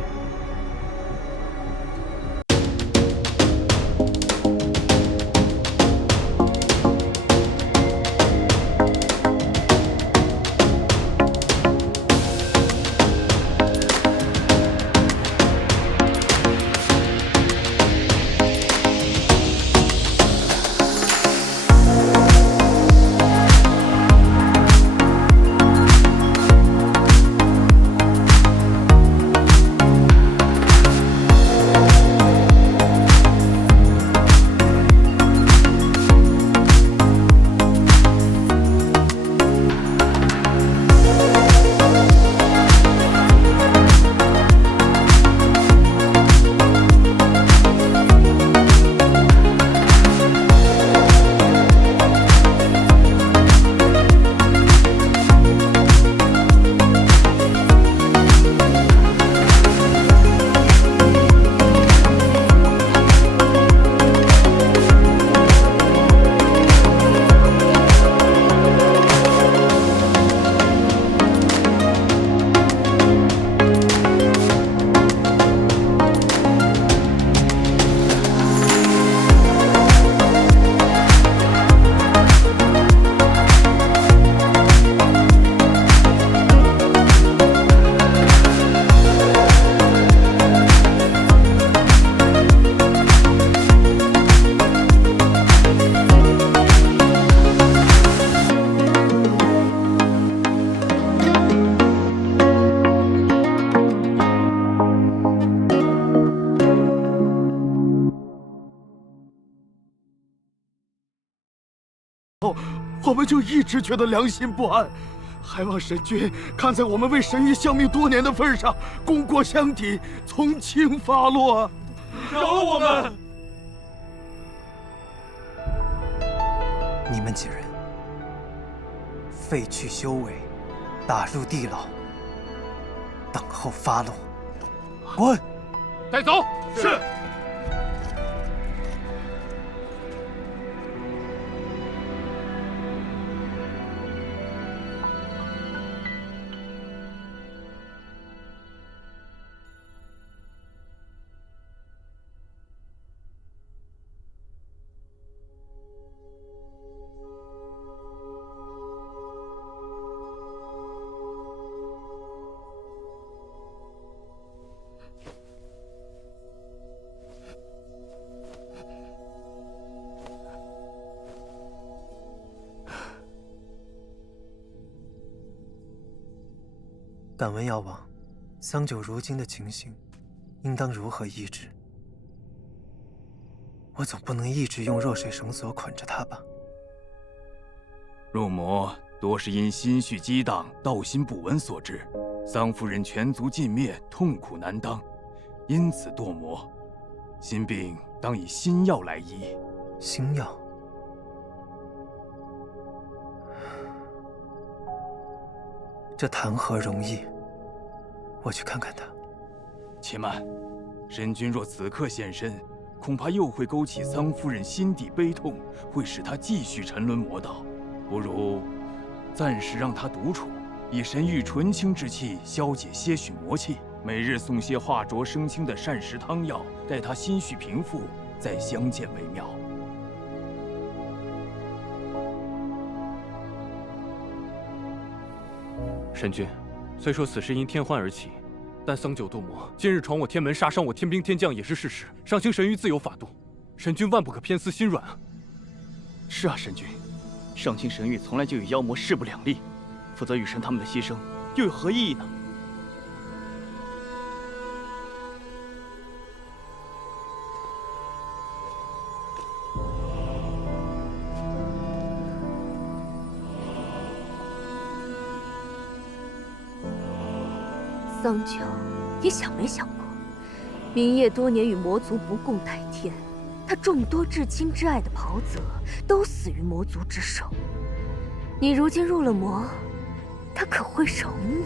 我们就一直觉得良心不安，还望神君看在我们为神域相命多年的份上，功过相抵，从轻发落，饶了我们！你们几人废去修为，打入地牢，等候发落。滚！带走。是。敢问妖王，桑九如今的情形，应当如何医治？我总不能一直用弱水绳索捆着他吧？入魔多是因心绪激荡、道心不稳所致，桑夫人全族尽灭，痛苦难当，因此堕魔。心病当以心药来医。心药？这谈何容易？我去看看他。且慢，神君若此刻现身，恐怕又会勾起桑夫人心底悲痛，会使她继续沉沦魔道。不如暂时让她独处，以神域纯清之气消解些许魔气，每日送些化浊生清的膳食汤药，待她心绪平复，再相见为妙。神君，虽说此事因天欢而起，但桑九堕魔，今日闯我天门，杀伤我天兵天将也是事实。上清神域自有法度，神君万不可偏私心软啊！是啊，神君，上清神域从来就与妖魔势不两立，否则雨神他们的牺牲又有何意义呢？桑九，你想没想过，明夜多年与魔族不共戴天，他众多至亲至爱的袍泽都死于魔族之手。你如今入了魔，他可会容你？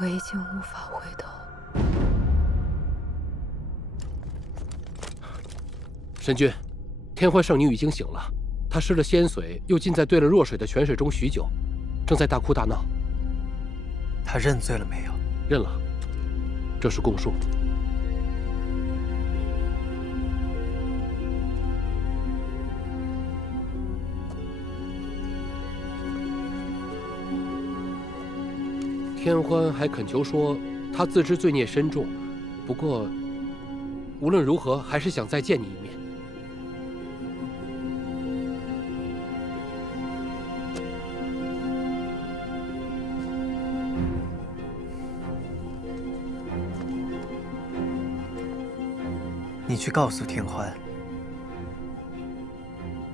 我已经无法回头。神君，天欢圣女已经醒了，她失了仙髓，又浸在兑了弱水的泉水中许久，正在大哭大闹。她认罪了没有？认了，这是供述。天欢还恳求说，他自知罪孽深重，不过无论如何，还是想再见你一面。你去告诉天欢，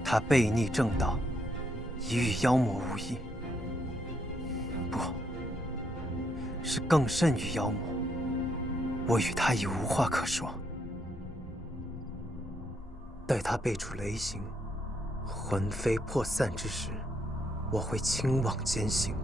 他背逆正道，已与妖魔无异。不，是更甚于妖魔。我与他已无话可说。待他背主雷刑，魂飞魄散之时，我会亲往监行。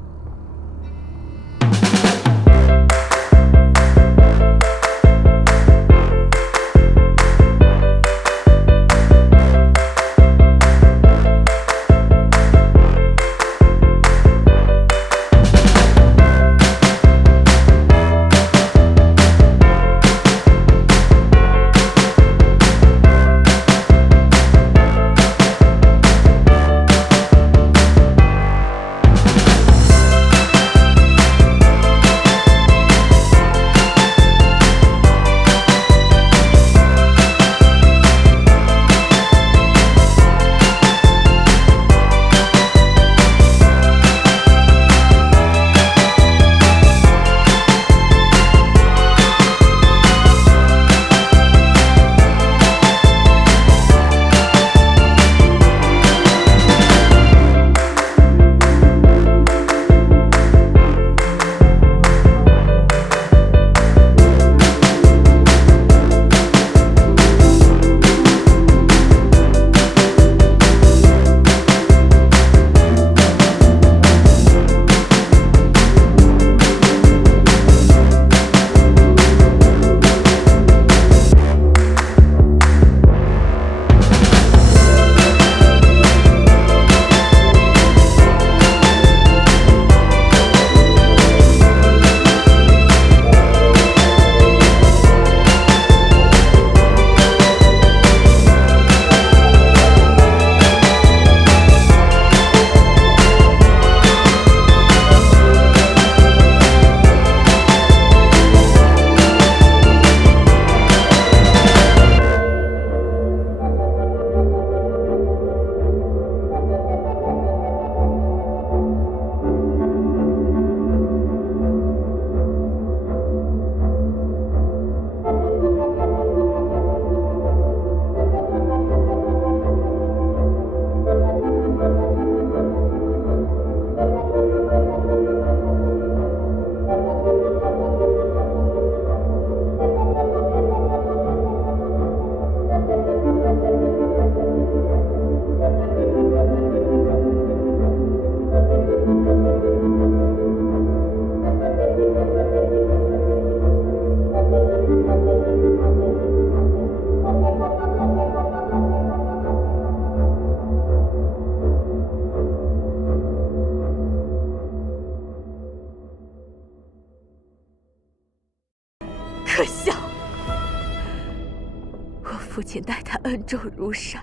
父亲待他恩重如山，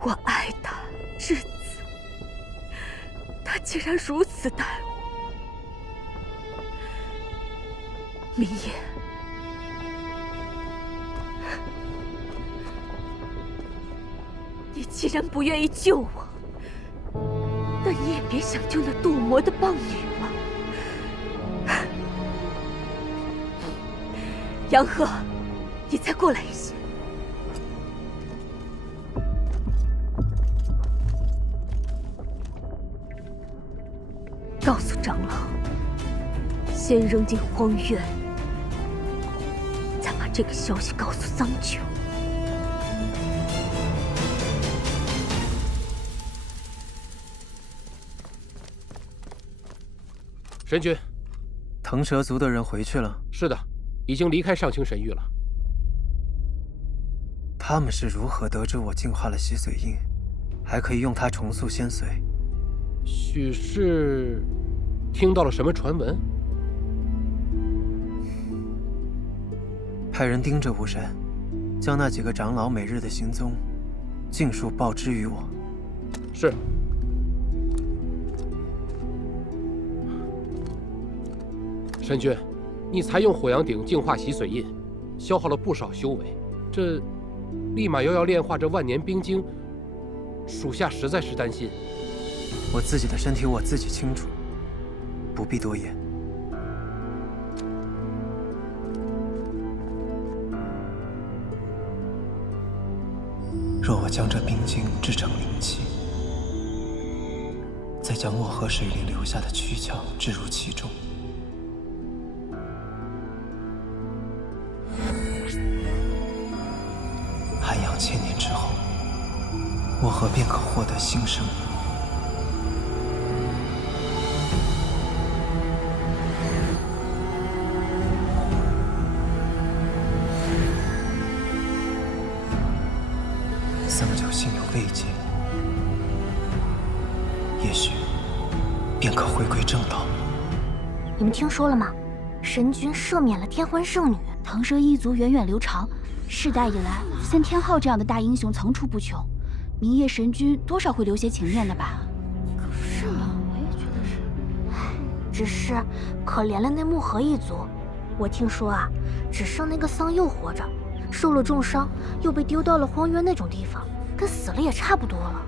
我爱他至死，他竟然如此待我。明夜，你既然不愿意救我，那你也别想救那堕魔的棒女了。杨鹤，你再过来一些。告诉长老，先扔进荒渊，再把这个消息告诉桑九。神君，腾蛇族的人回去了？是的，已经离开上清神域了。他们是如何得知我净化了洗髓印，还可以用它重塑仙髓？许是听到了什么传闻？派人盯着巫山，将那几个长老每日的行踪尽数报知于我。是。神君，你采用火阳鼎净化洗髓印，消耗了不少修为，这立马又要炼化这万年冰晶，属下实在是担心。我自己的身体我自己清楚，不必多言。若我将这冰晶制成灵气，再将漠河水里留下的躯壳置入其中，涵养1000年之后，漠河便可获得新生。桑九心有慰藉，也许便可回归正道。你们听说了吗？神君赦免了天婚圣女，腾蛇一族源远流长，世代以来，像天昊这样的大英雄层出不穷。明夜神君多少会留些情面的吧？是呢，我也觉得是。只是可怜了那漠河一族。我听说啊，只剩那个桑佑活着，受了重伤，又被丢到了荒渊那种地方，跟死了也差不多了。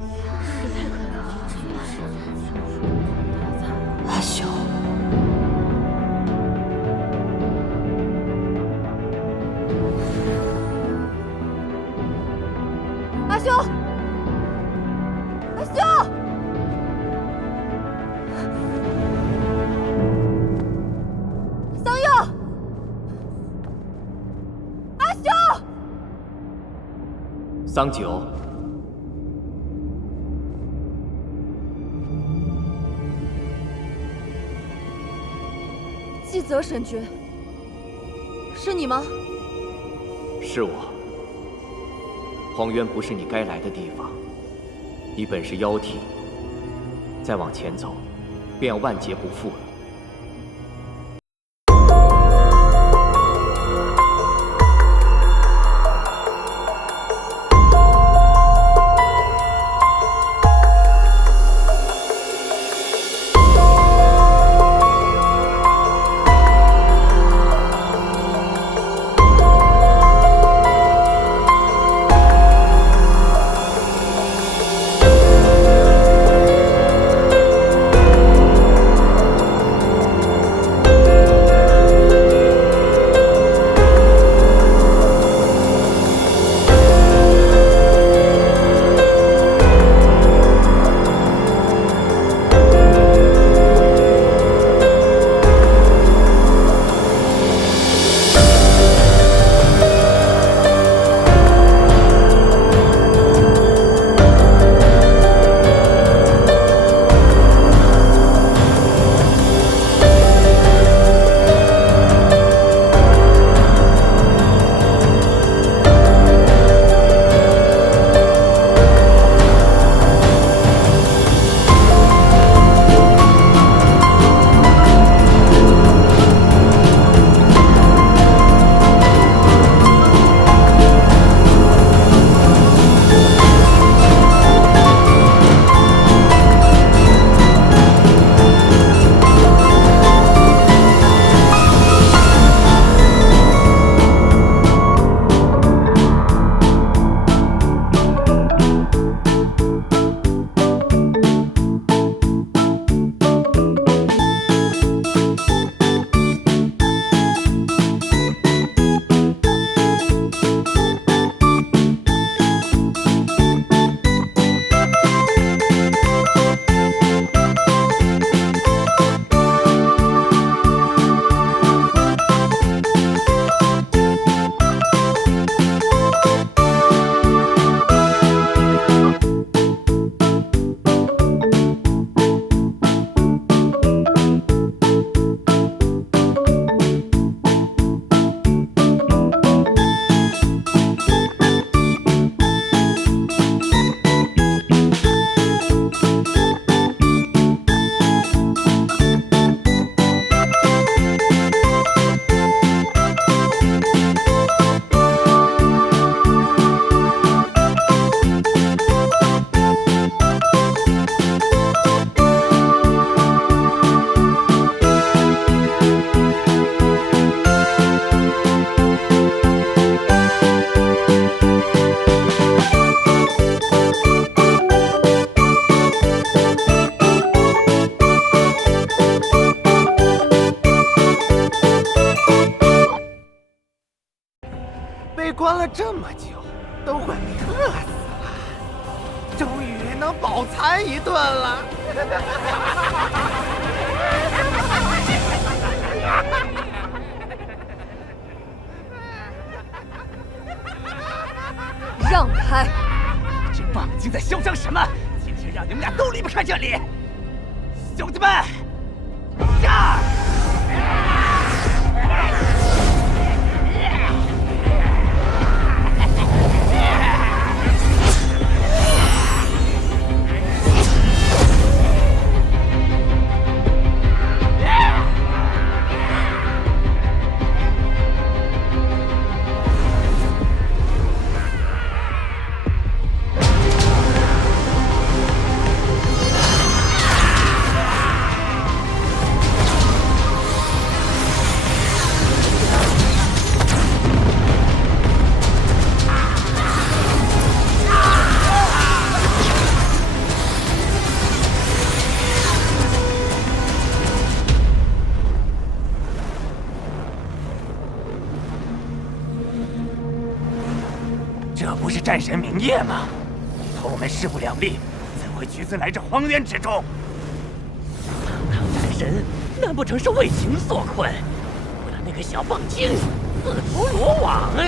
太可怜了。阿修。阿修，阿修，桑佑，阿修，桑九，季泽神君，是你吗？是我。荒渊不是你该来的地方，你本是妖体，再往前走，便要万劫不复了。了这么久，都快被饿死了，终于能饱餐一顿了。让开！这棒精在嚣张什么？今天让你们俩都离不开这里！兄弟们，呀！这不是战神明夜吗？你同我们势不两立，怎会屈尊来这荒原之中？堂堂战神，难不成是为情所困？为了那个小棒精，自投罗网？可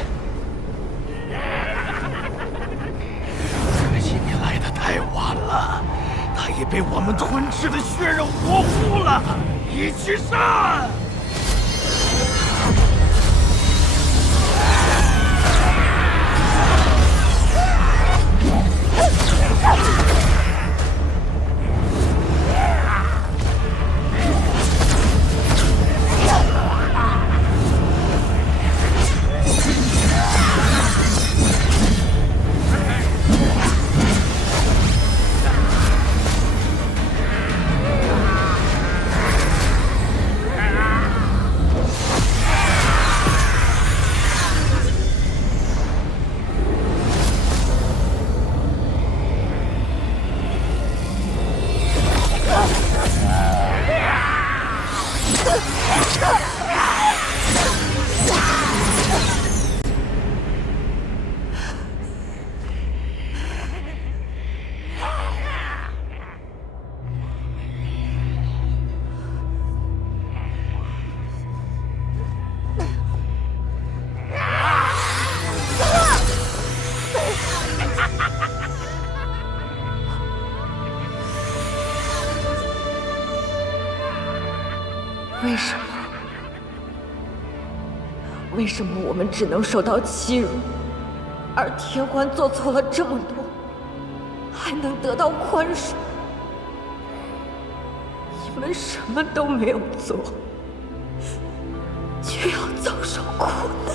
惜你来得太晚了，他已被我们吞噬的血肉模糊了。一起上！为什么我们只能受到欺辱，而天欢做错了这么多，还能得到宽恕？你们什么都没有做，却要遭受苦难。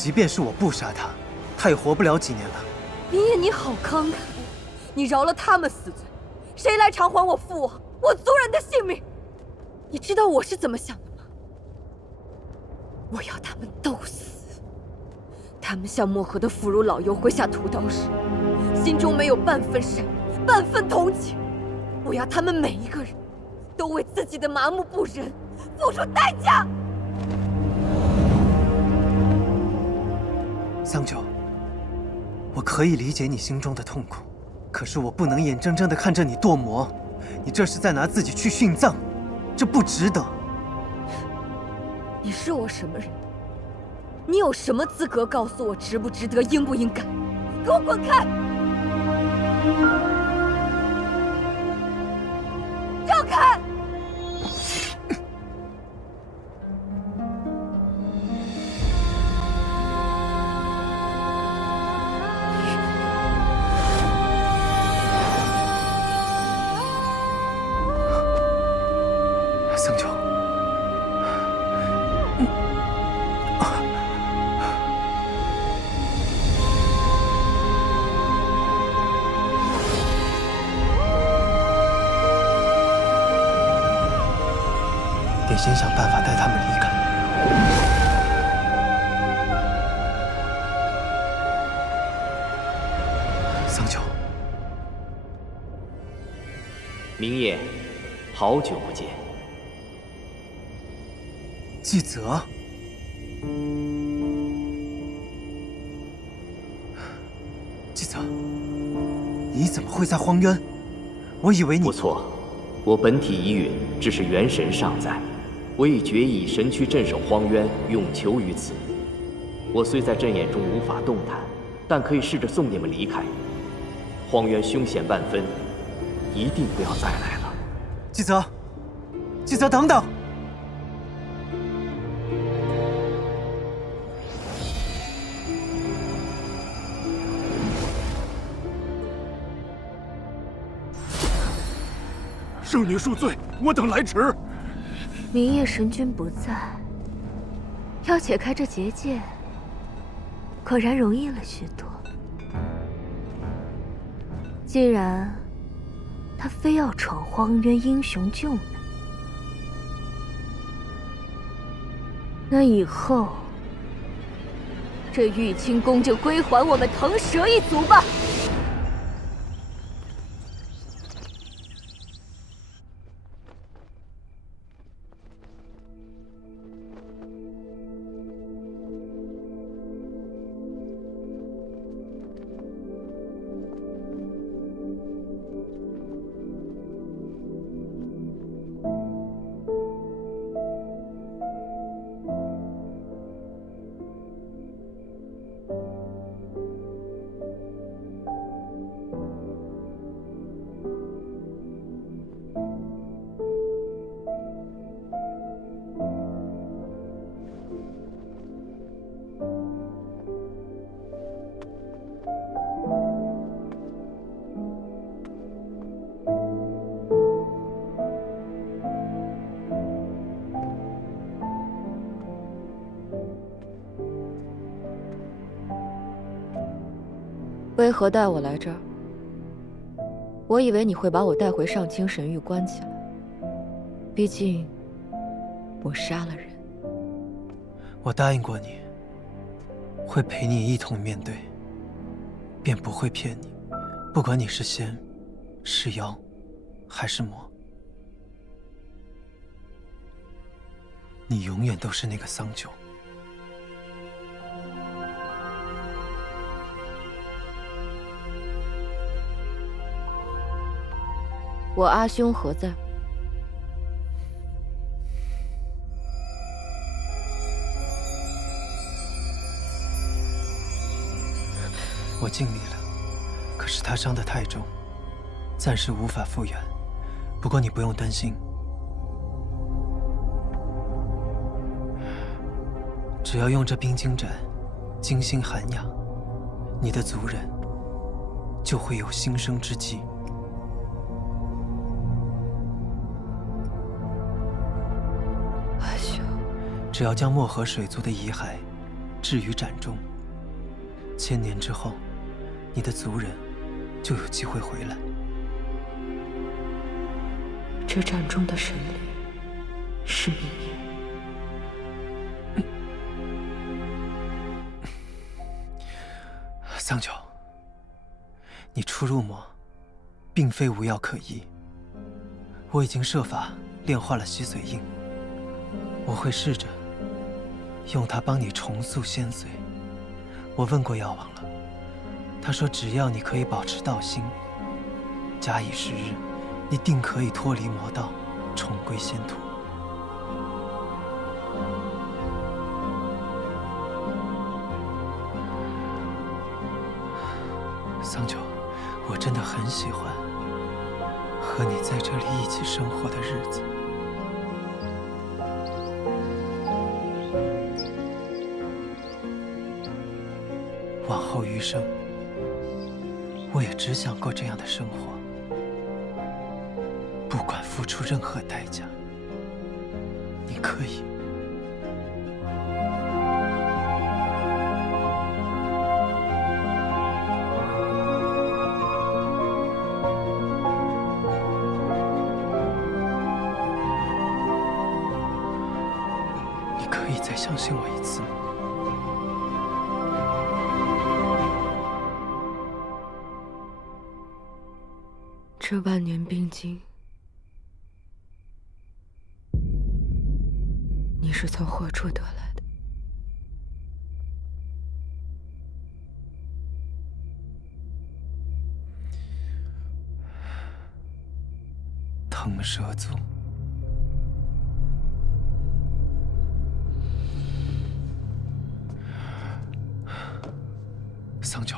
即便是我不杀他，他也活不了几年了。明夜，你好慷慨，你饶了他们死罪，谁来偿还我父王、我族人的性命？你知道我是怎么想的吗？我要他们都死。他们向漠河的妇孺老幼挥下屠刀时，心中没有半分善意、半分同情。我要他们每一个人都为自己的麻木不仁付出代价。桑九，我可以理解你心中的痛苦，可是我不能眼睁睁地看着你堕魔，你这是在拿自己去殉葬，这不值得。你是我什么人？你有什么资格告诉我值不值得、应不应该？给我滚开！让开！桑九，得先想办法带他们离开。桑九，明夜，好久不见。季泽，季泽，你怎么会在荒渊？我以为你……不错，我本体已陨，只是元神尚在。我已决意神躯镇守荒渊，永囚于此。我虽在阵眼中无法动弹，但可以试着送你们离开。荒渊凶险万分，一定不要再来了。季泽，季泽，等等！圣女恕罪，我等来迟。明夜神君不在，要解开这结界，果然容易了许多。既然他非要闯荒渊英雄救美，那以后这玉清宫就归还我们腾蛇一族吧。为何带我来这儿？我以为你会把我带回上清神域关起来，毕竟我杀了人。我答应过你，会陪你一同面对，便不会骗你。不管你是仙、是妖，还是魔，你永远都是那个桑九。我阿兄何在？我尽力了，可是他伤得太重，暂时无法复原。不过你不用担心，只要用这冰晶盏精心涵养，你的族人就会有新生之机。阿兄，只要将漠河水族的遗骸置于斩中。1000年之后，你的族人就有机会回来。这斩中的神灵是明夜。桑九，你出入魔，并非无药可医。我已经设法炼化了洗髓印，我会试着用它帮你重塑仙髓。我问过药王了，他说只要你可以保持道心，假以时日，你定可以脱离魔道，重归仙途。桑九，我真的很喜欢和你在这里一起生活的日子。往后余生，我也只想过这样的生活，不管付出任何代价。你可以。你可以再相信我一次吗？这万年冰晶，你是从何处得来的？腾蛇族。桑九。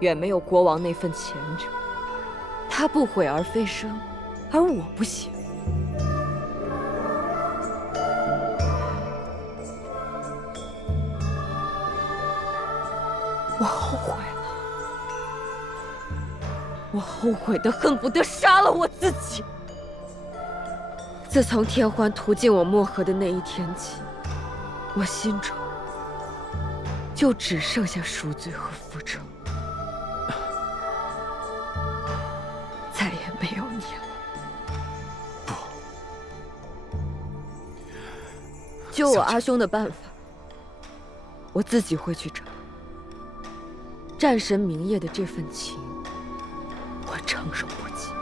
远没有国王那份虔诚。他不毁而非生，而我不行。我后悔了，我后悔的恨不得杀了我自己。自从天欢屠尽我漠河的那一天起，我心中就只剩下赎罪和复仇，再也没有你了。救我阿兄的办法，我自己会去找。战神明夜的这份情，我承受不起。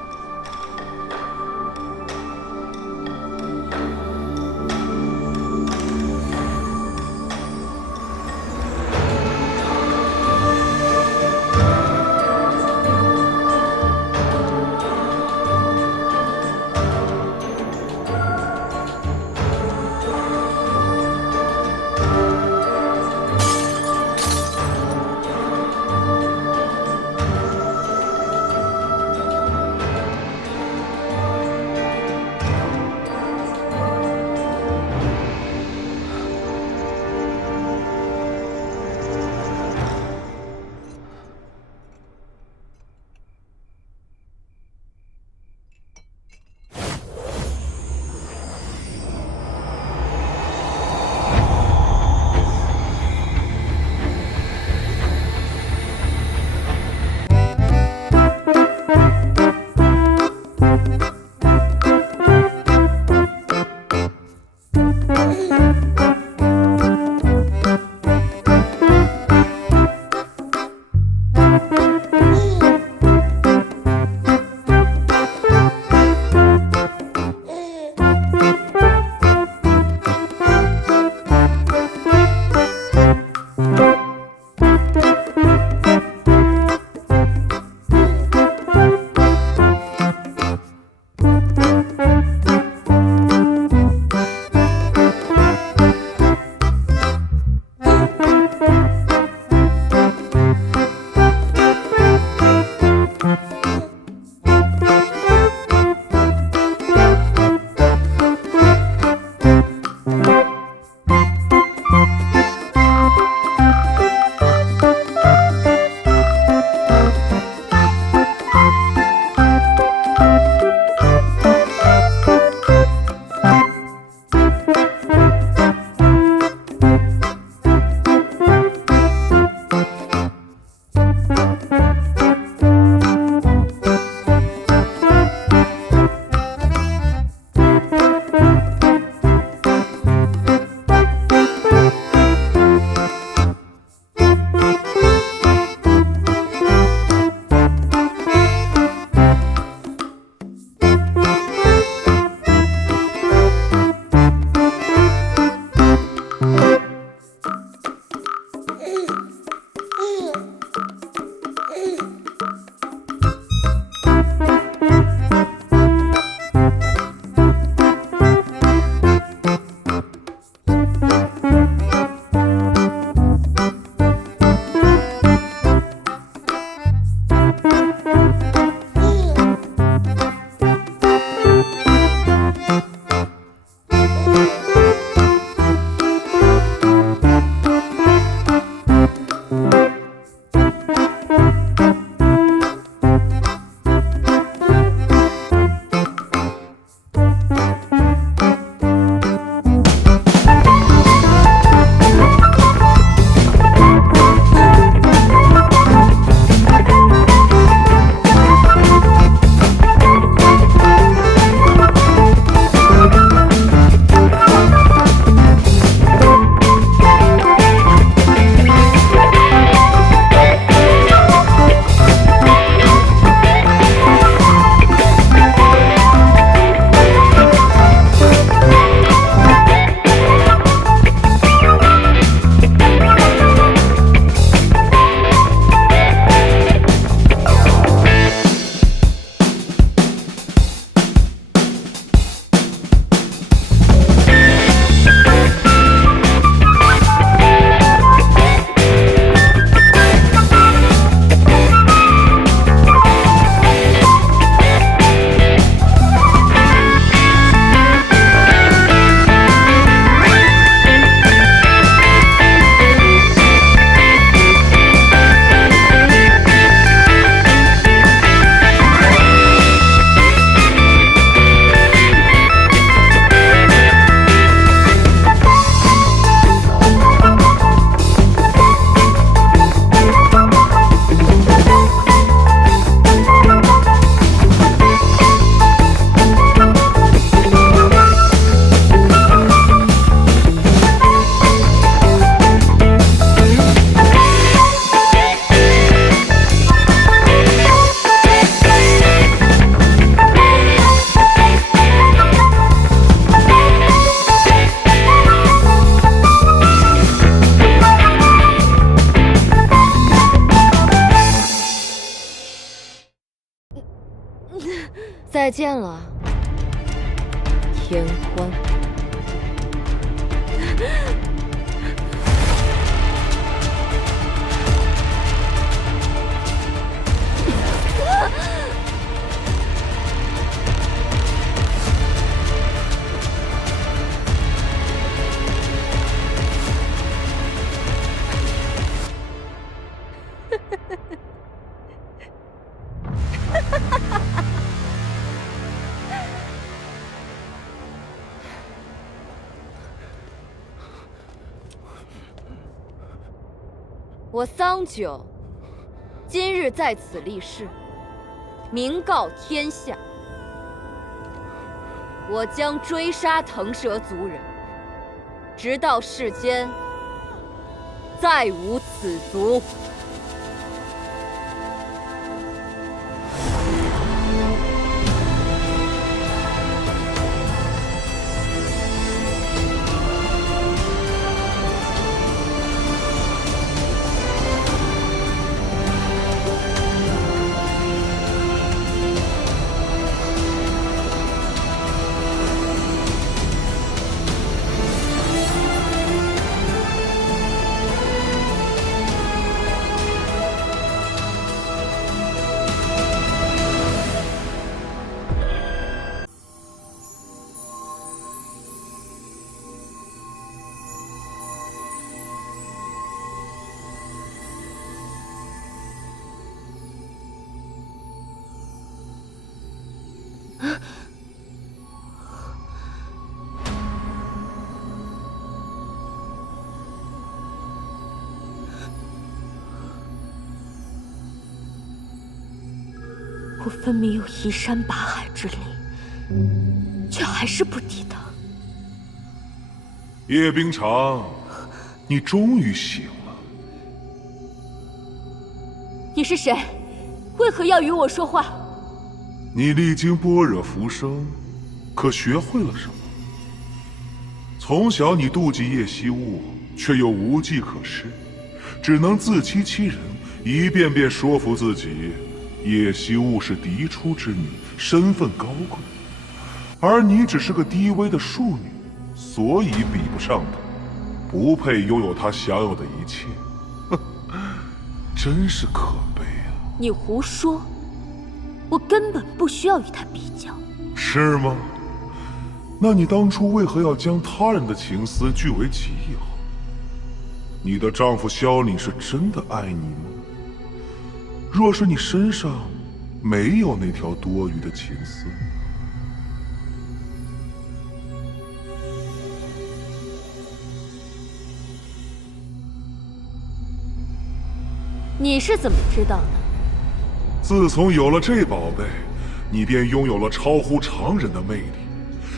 再见了，天欢。我桑九今日在此立誓，明告天下，我将追杀腾蛇族人，直到世间再无此族。我分明有移山拔海之力，却还是不敌他。叶冰裳，你终于醒了。你是谁？为何要与我说话？你历经般若浮生，可学会了什么？从小你妒忌叶惜雾，却又无计可施，只能自欺欺人，一遍遍说服自己。叶惜雾是嫡出之女，身份高贵，而你只是个低微的庶女，所以比不上她，不配拥有她享有的一切。真是可悲啊！你胡说，我根本不需要与她比较。是吗？那你当初为何要将他人的情丝据为己有？你的丈夫萧凛是真的爱你吗？若是你身上没有那条多余的情丝，你是怎么知道的？自从有了这宝贝，你便拥有了超乎常人的魅力，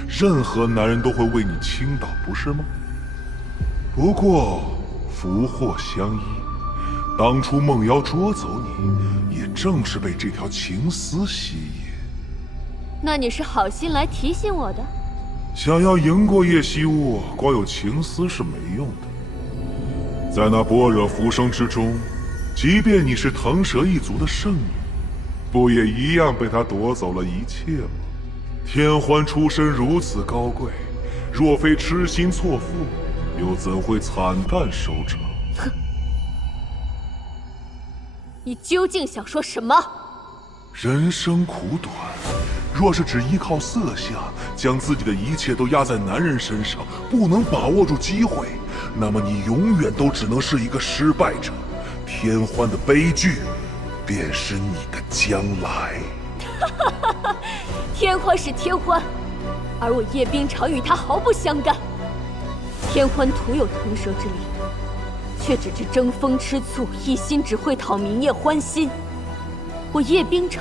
任何男人都会为你倾倒，不是吗？不过福祸相依。当初梦瑶捉走你，也正是被这条情丝吸引。那你是好心来提醒我的？想要赢过叶惜雾，光有情丝是没用的。在那般若浮生之中，即便你是腾蛇一族的圣女，不也一样被他夺走了一切吗？天欢出身如此高贵，若非痴心错付，又怎会惨淡收场？哼！你究竟想说什么？人生苦短，若是只依靠色相，将自己的一切都压在男人身上，不能把握住机会，那么你永远都只能是一个失败者。天欢的悲剧，便是你的将来。天欢是天欢，而我叶冰裳与他毫不相干。天欢徒有腾蛇之力，却只知争风吃醋，一心只会讨明夜欢心。我叶冰裳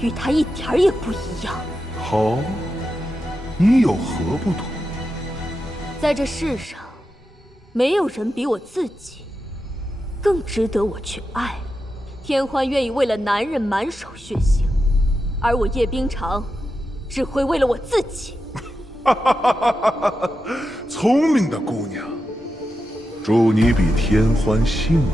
与他一点儿也不一样。好，你有何不同？在这世上，没有人比我自己更值得我去爱。天欢愿意为了男人满手血腥，而我叶冰裳只会为了我自己。聪明的姑娘，祝你比天欢幸运。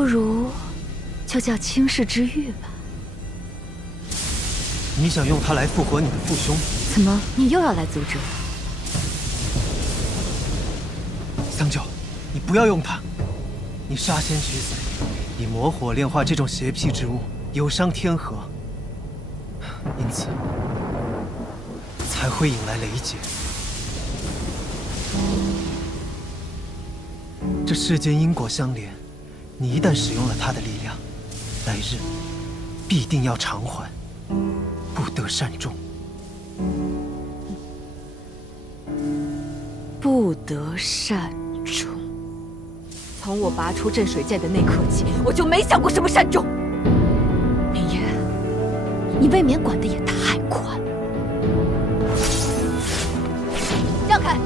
不如就叫轻视之欲吧。你想用它来复活你的父兄？怎么，你又要来阻止我？桑九，你不要用它！你杀仙取髓，以魔火炼化这种邪僻之物，有伤天和，因此才会引来雷劫。这世间因果相连，你一旦使用了它的力量，来日必定要偿还，不得善终。不得善终。从我拔出镇水剑的那刻起，我就没想过什么善终。明月，你未免管得也太宽了。让开！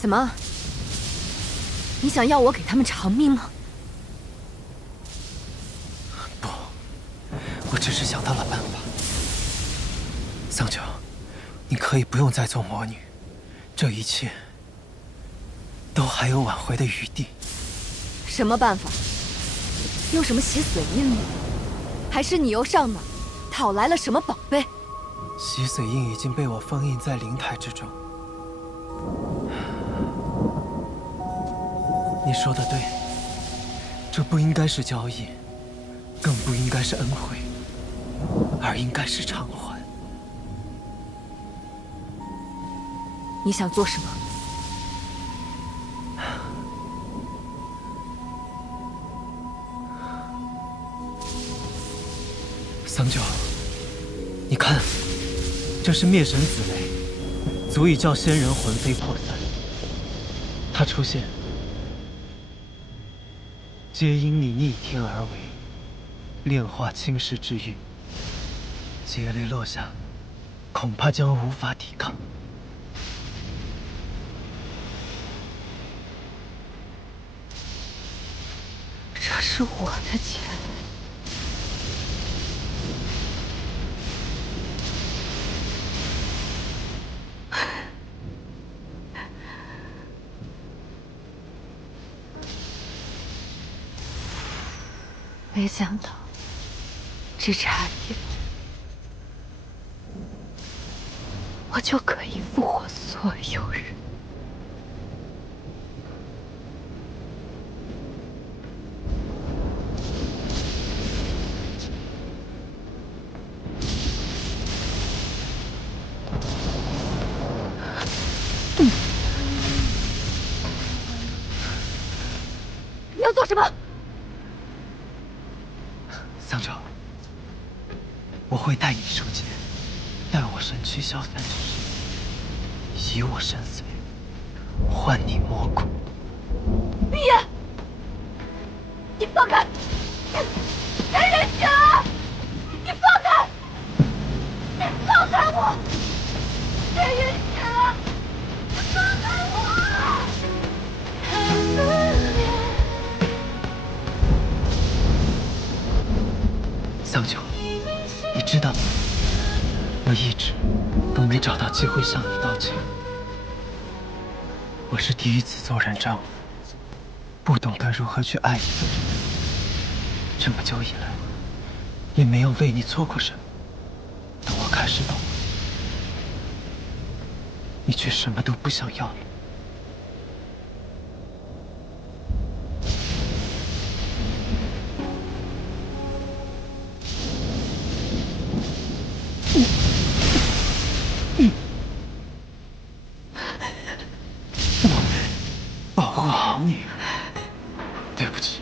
怎么？你想要我给他们偿命吗？不，我只是想到了办法。桑九，你可以不用再做魔女，这一切都还有挽回的余地。什么办法？用什么洗髓印吗？还是你又上哪讨来了什么宝贝？洗髓印已经被我封印在灵台之中。你说的对，这不应该是交易，更不应该是恩惠，而应该是偿还。你想做什么？桑九，你看，这是灭神紫雷，足以叫仙人魂飞魄散。它出现，皆因你逆天而为，炼化轻视之欲。劫雷落下，恐怕将无法抵抗。这是我的劫雷。没想到，只差一步，我就可以复活所有人。你要做什么？桑九，我会带你受劫，待我神躯消散之时，以我神髓换你魔骨。闭眼！你放开！来人血啊！你放开！你放开我！来人血啊！你放开我！桑九，你知道，我一直都没找到机会向你道歉。我是第一次做人渣，不懂得如何去爱一个人。这么久以来，也没有为你做过什么。等我开始懂了，你却什么都不想要了。保护好你，对不起，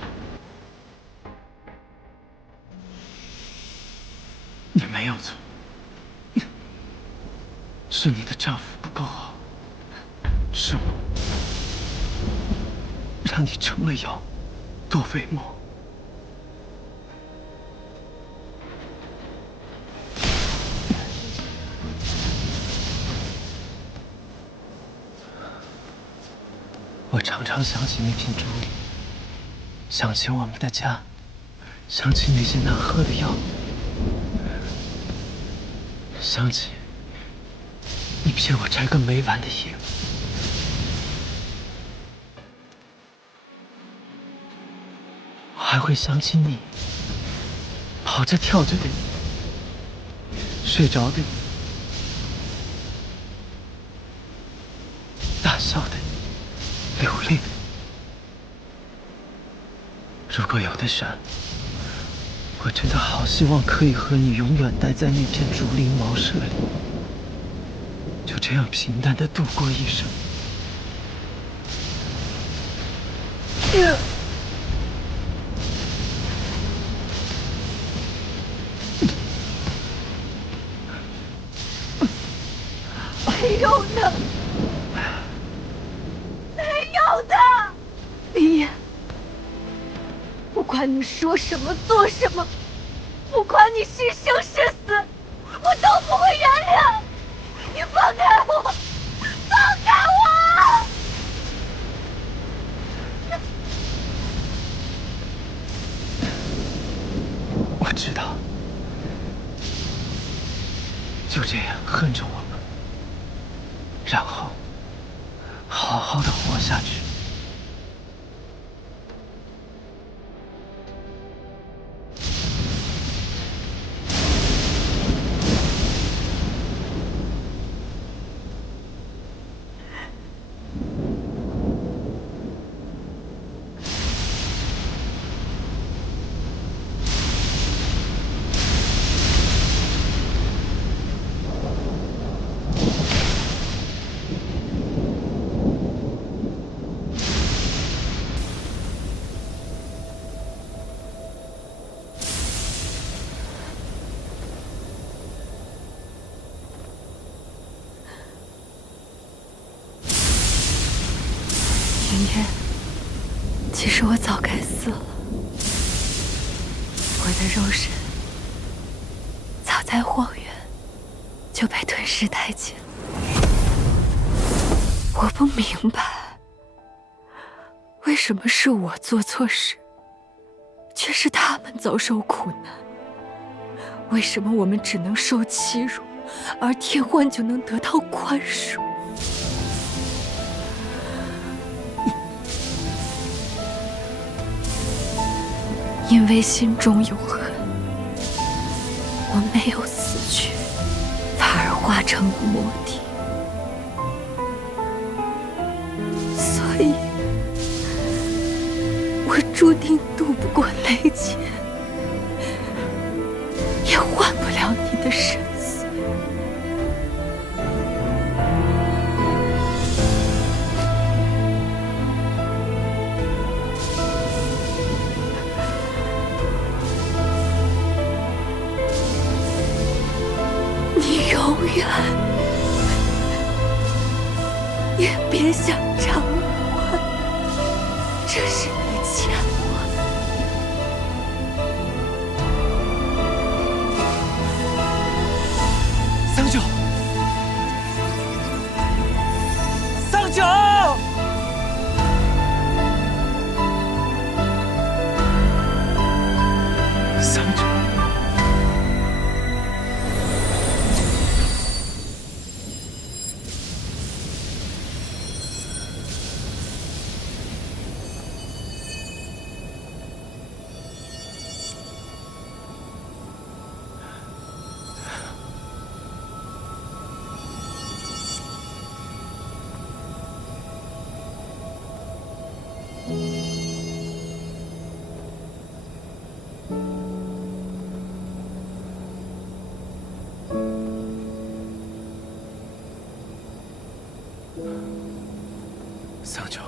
你没有错，是你的丈夫不够好，是我让你成了妖，堕为魔。我常常想起那片竹林，想起我们的家，想起那些难喝的药，想起你骗我摘个没完的叶，我还会想起你跑着跳着的你，睡着的你，大笑的你，流泪的你。如果有的选，我真的好希望可以和你永远待在那片竹林茅舍里，就这样平淡的度过一生。没有的，没有的，林烨，不管你说什么做什么，不管你是生是死，我都不会原谅。你放开我，放开我！我知道，就这样恨着我们，然后好好的活下去。林烨，其实我早该死了，我的肉身早在荒原就被吞噬殆尽。我不明白，为什么是我做错事，却是他们遭受苦难？为什么我们只能受欺辱，而天欢就能得到宽恕？因为心中有恨，我没有死去，反而化成了魔体，所以，我注定渡不过雷劫，也换不了你的神髓。你永远也别想偿还，这是你欠我的。桑九，桑九，桑九。桑九，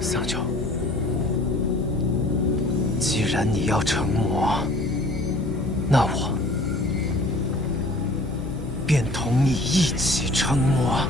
桑九，既然你要成魔，那我便同你一起成魔。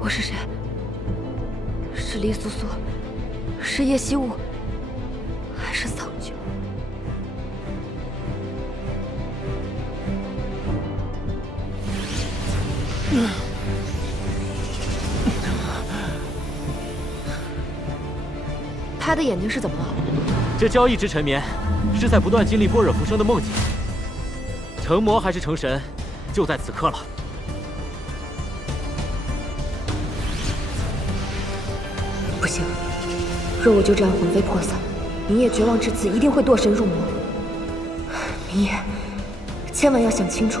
我是谁？是黎苏苏，是叶希雾，还是桑九？他的眼睛是怎么了？这娇一直沉眠，是在不断经历般若浮生的梦境。成魔还是成神，就在此刻了。不行，若我就这样魂飞魄散，明夜绝望至此，一定会堕神入魔。明夜，千万要想清楚，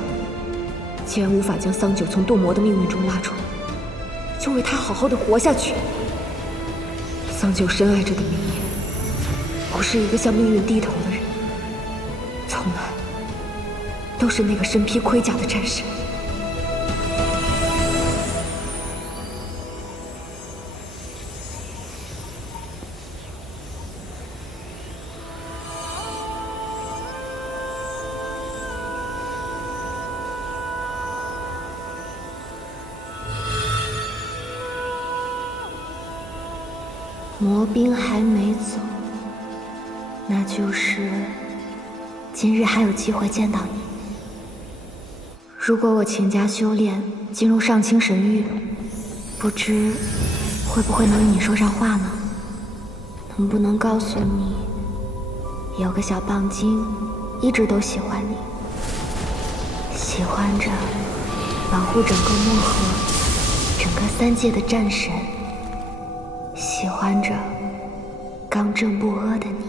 既然无法将桑九从堕魔的命运中拉出来，就为他好好的活下去。桑九深爱着的明夜，不是一个向命运低头的人，从来都是那个身披盔甲的战士。魔兵还没走，那就是今日还有机会见到你。如果我勤加修炼，进入上清神域，不知会不会能与你说上话呢？能不能告诉你，有个小棒精一直都喜欢你，喜欢着保护整个漠河、整个三界的战神。喜欢着刚正不阿的你。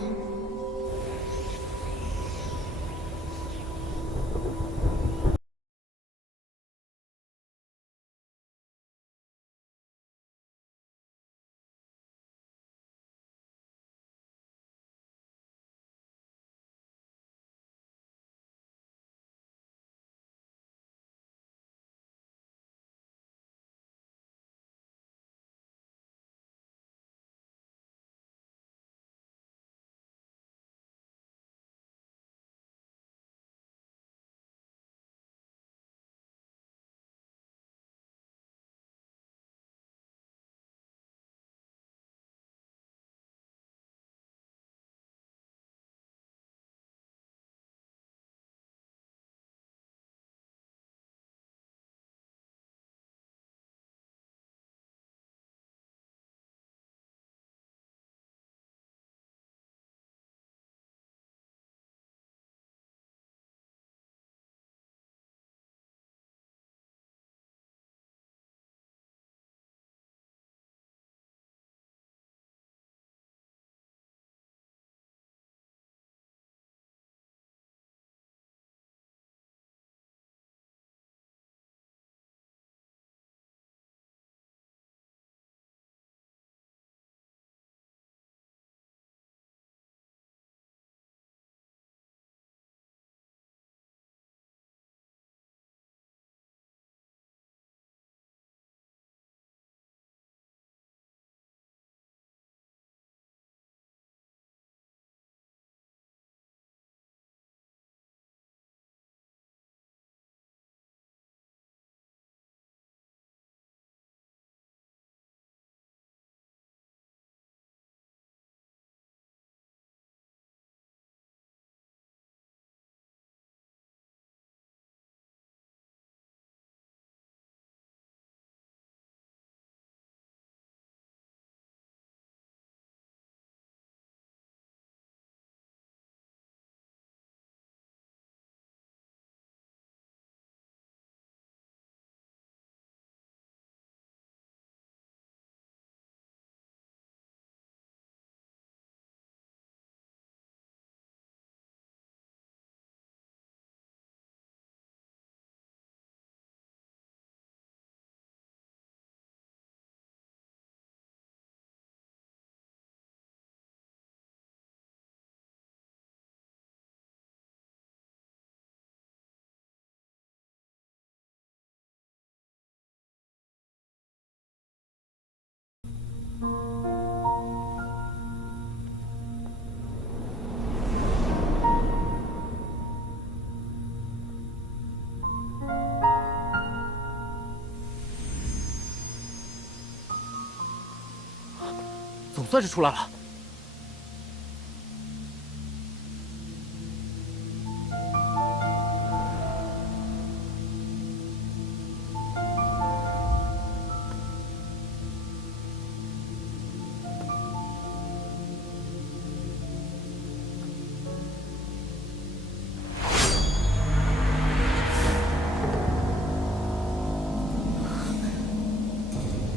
总算是出来了。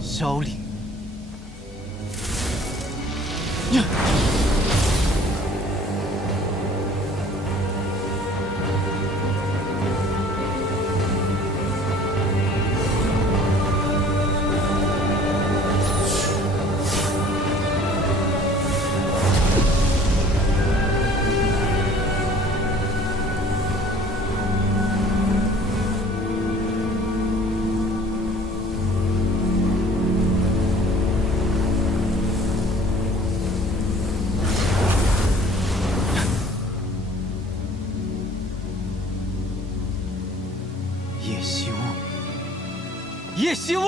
萧凛，叶希雾，叶希雾！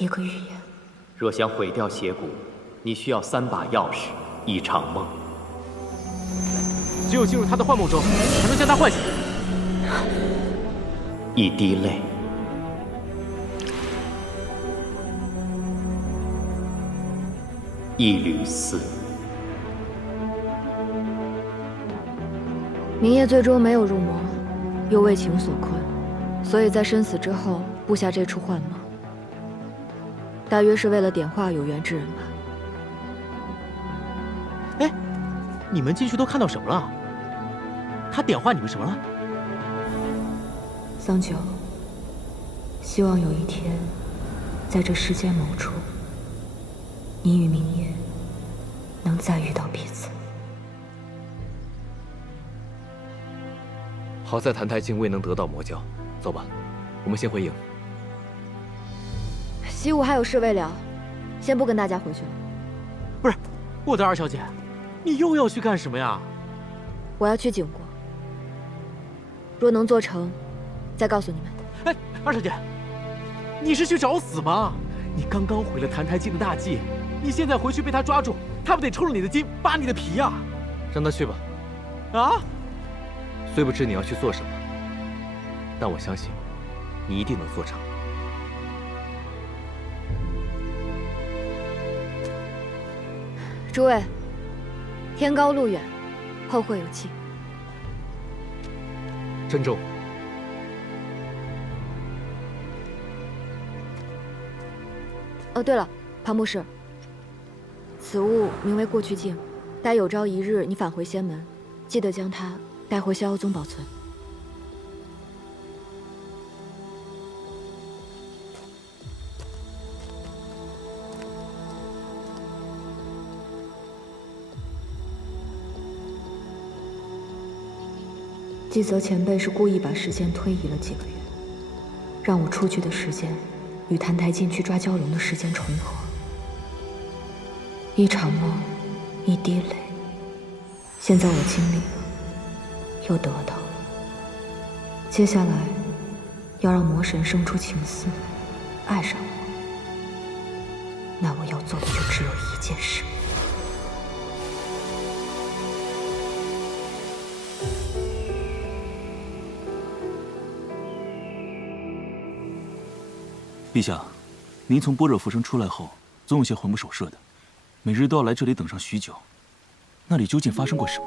一个预言。若想毁掉邪骨，你需要3把钥匙，一场梦。只有进入他的幻梦中，才能将他唤醒。一滴泪，一缕丝。明夜最终没有入魔，又为情所困，所以在生死之后布下这出幻梦，大约是为了点化有缘之人吧。哎，你们进去都看到什么了？他点化你们什么了？桑九，希望有一天，在这世间某处，你与明夜能再遇到彼此。好在谭台烬未能得到魔教，走吧，我们先回营。西武还有事未了，先不跟大家回去了。不是，我的二小姐，你又要去干什么呀？我要去景国，若能做成，再告诉你们。哎，二小姐，你是去找死吗？你刚刚毁了澹台烬的大计，你现在回去被他抓住，他不得抽了你的筋，扒你的皮呀？让他去吧。啊？虽不知你要去做什么，但我相信，你一定能做成。诸位，天高路远，后会有期。珍重。哦，对了，庞博士，此物名为过去镜，待有朝一日你返回仙门，记得将它带回逍遥宗保存。纪泽前辈是故意把时间推移了几个月，让我出去的时间与澹台烬去抓蛟龙的时间重合。一场梦，一滴泪。现在我经历了，又得到了。接下来，要让魔神生出情丝，爱上我。那我要做的就只有一件事。陛下，您从般若浮生出来后，总有些魂不守舍的，每日都要来这里等上许久。那里究竟发生过什么？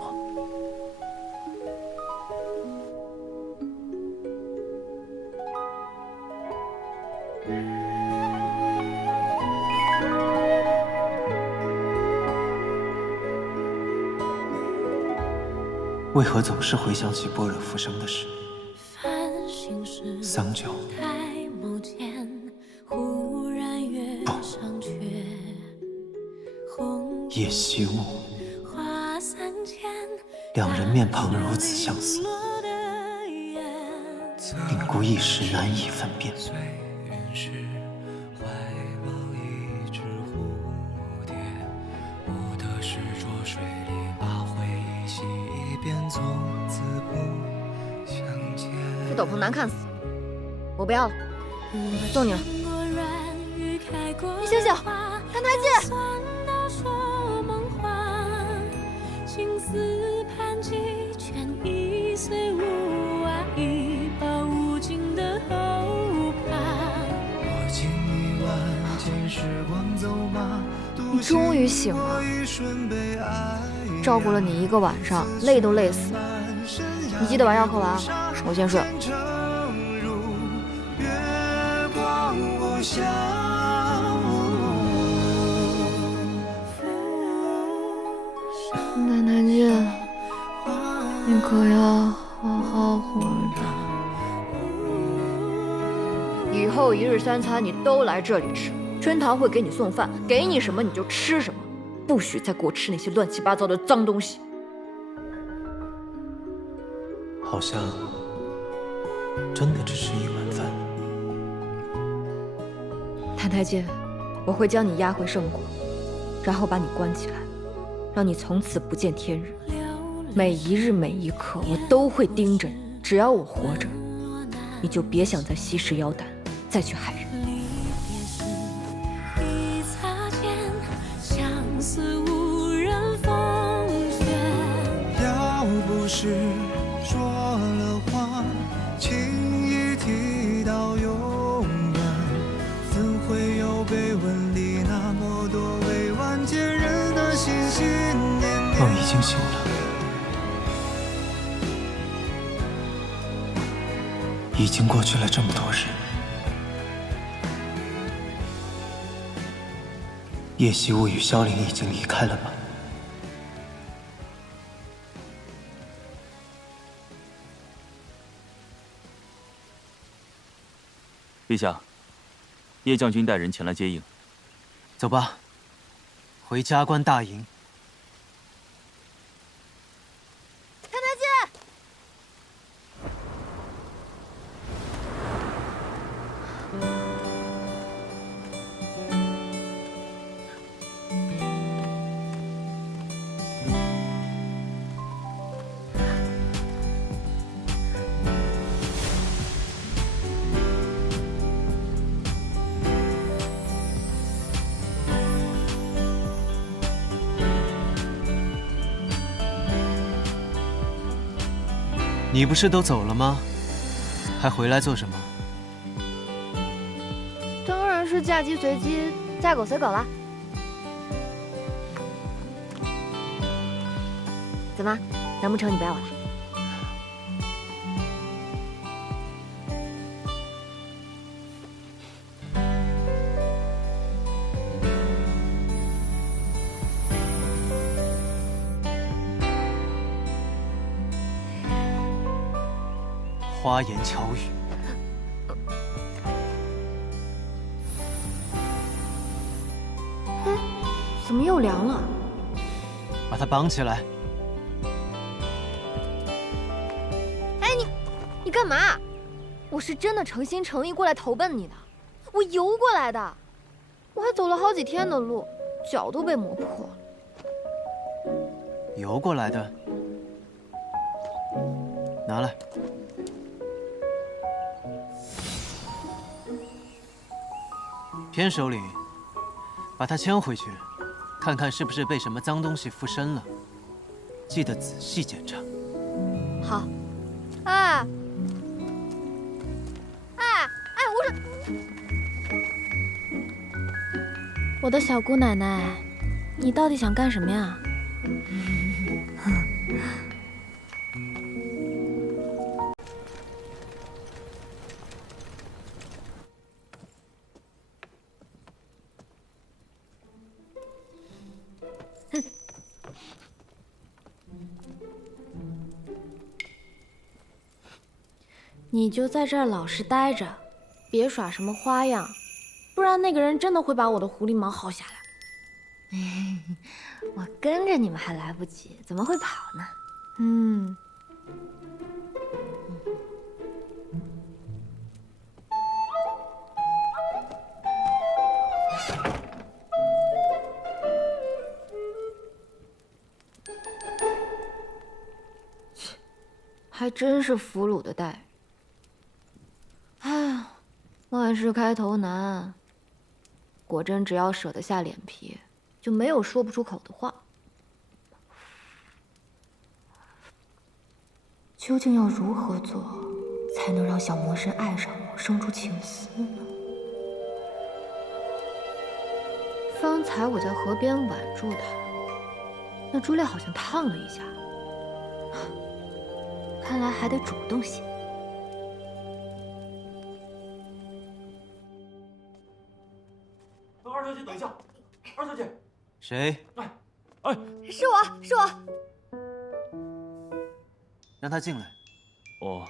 为何总是回想起般若浮生的事？桑酒。叶惜雾，两人面庞如此相似，令孤一时难以分辨。这斗篷难看死了，我不要了，送你了。你醒醒，澹台烬！情丝盘踞，全已随无爱，一抱无尽的后怕。你终于醒了，照顾了你一个晚上，累都累死了。你记得把药扣了啊，我先睡。澹台烬，你可要好好活着。以后一日三餐你都来这里吃，春堂会给你送饭，给你什么你就吃什么，不许再给我吃那些乱七八糟的脏东西。好像真的只是一碗饭。澹台烬，我会将你押回圣国，然后把你关起来，让你从此不见天日。每一日每一刻，我都会盯着你。只要我活着，你就别想再吸食妖丹，再去害人。一擦肩，相思无人风雪。要不是说了话，轻易提到永远，怎会有碑文里那么多未完结人的心心念念？梦已经醒了，已经过去了这么多日。叶惜雾与萧凌已经离开了吗？陛下，叶将军带人前来接应。走吧，回加官大营。澹台烬，你不是都走了吗？还回来做什么？当然是嫁鸡随鸡，嫁狗随狗了。怎么？难不成你不要我了？花言巧语。哎，怎么又凉了？把他绑起来。哎，你干嘛？我是真的诚心诚意过来投奔你的，我游过来的，我还走了好几天的路，脚都被磨破了。游过来的，拿来。偏首领，把他牵回去，看看是不是被什么脏东西附身了。记得仔细检查。好。哎，我说，我的小姑奶奶，你到底想干什么呀？你就在这儿老实待着，别耍什么花样，不然那个人真的会把我的狐狸毛薅下来。我跟着你们还来不及，怎么会跑呢？还真是俘虏的待遇。哎，万事开头难。果真只要舍得下脸皮，就没有说不出口的话。究竟要如何做，才能让小魔神爱上我，生出情丝呢？方才我在河边挽住他，那珠链好像烫了一下。看来还得主动些。二小姐，等一下，二小姐。谁？哎，是我，是我。让他进来。哦。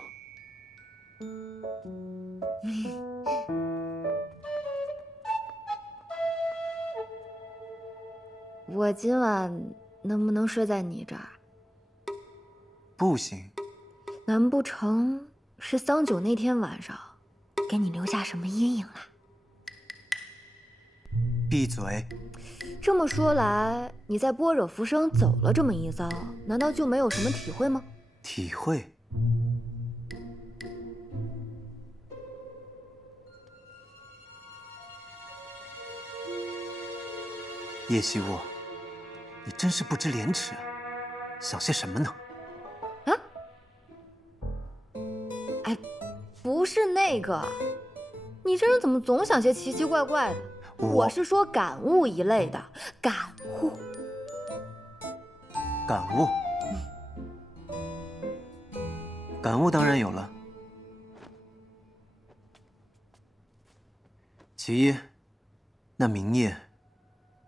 我今晚能不能睡在你这儿？不行。难不成是桑九那天晚上给你留下什么阴影了？闭嘴！这么说来，你在般若浮生走了这么一遭，难道就没有什么体会吗？体会？叶希沃，你真是不知廉耻啊！想些什么呢？不是那个，你这人怎么总想些奇奇怪怪的？我是说感悟一类的，感悟。感悟？感悟当然有了。其一，那明夜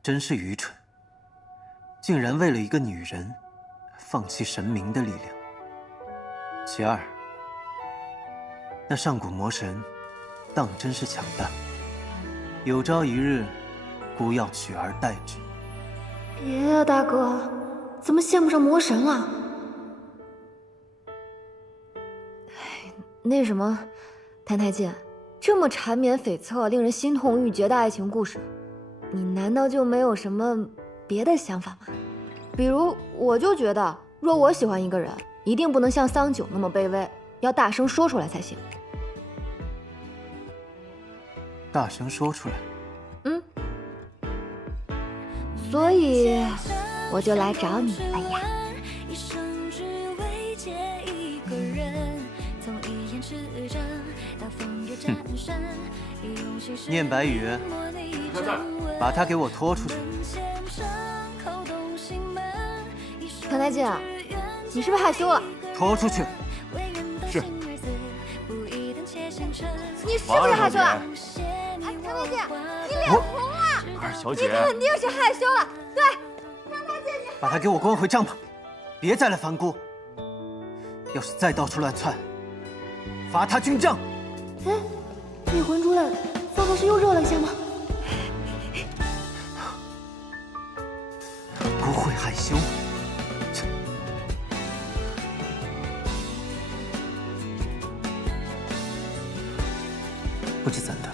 真是愚蠢，竟然为了一个女人，放弃神明的力量。其二，那上古魔神，当真是强大，有朝一日，孤要取而代之。别呀，大哥，怎么羡慕上魔神了？那什么，谭太监，这么缠绵悱恻、令人心痛欲绝的爱情故事，你难道就没有什么别的想法吗？比如，我就觉得，若我喜欢一个人，一定不能像桑九那么卑微，要大声说出来才行。大声说出来。所以我就来找你了呀。一生只为见一个人念白羽，把他给我拖出去。唐太监，你是不是害羞了？拖出去。是。你是不是害羞了？哎，唐太监，你脸红了。二小姐，你肯定是害羞了。对，唐太监，你把他给我关回帐篷，别再来烦姑。要是再到处乱窜，罚他军杖。哎，李魂主任，方老师又热了一下吗？不会害羞。不知怎的，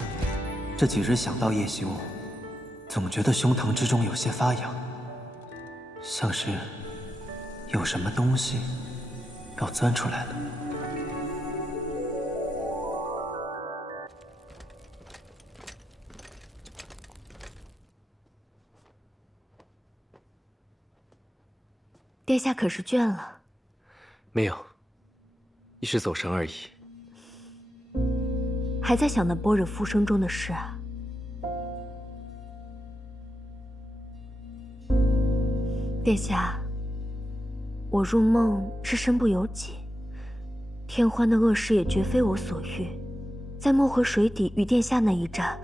这几日想到叶修，总觉得胸膛之中有些发痒，像是有什么东西要钻出来了。殿下可是倦了？没有，一时走神而已。还在想那般若浮生中的事啊？殿下，我入梦是身不由己，天欢的恶事也绝非我所欲。在漠河水底与殿下那一战，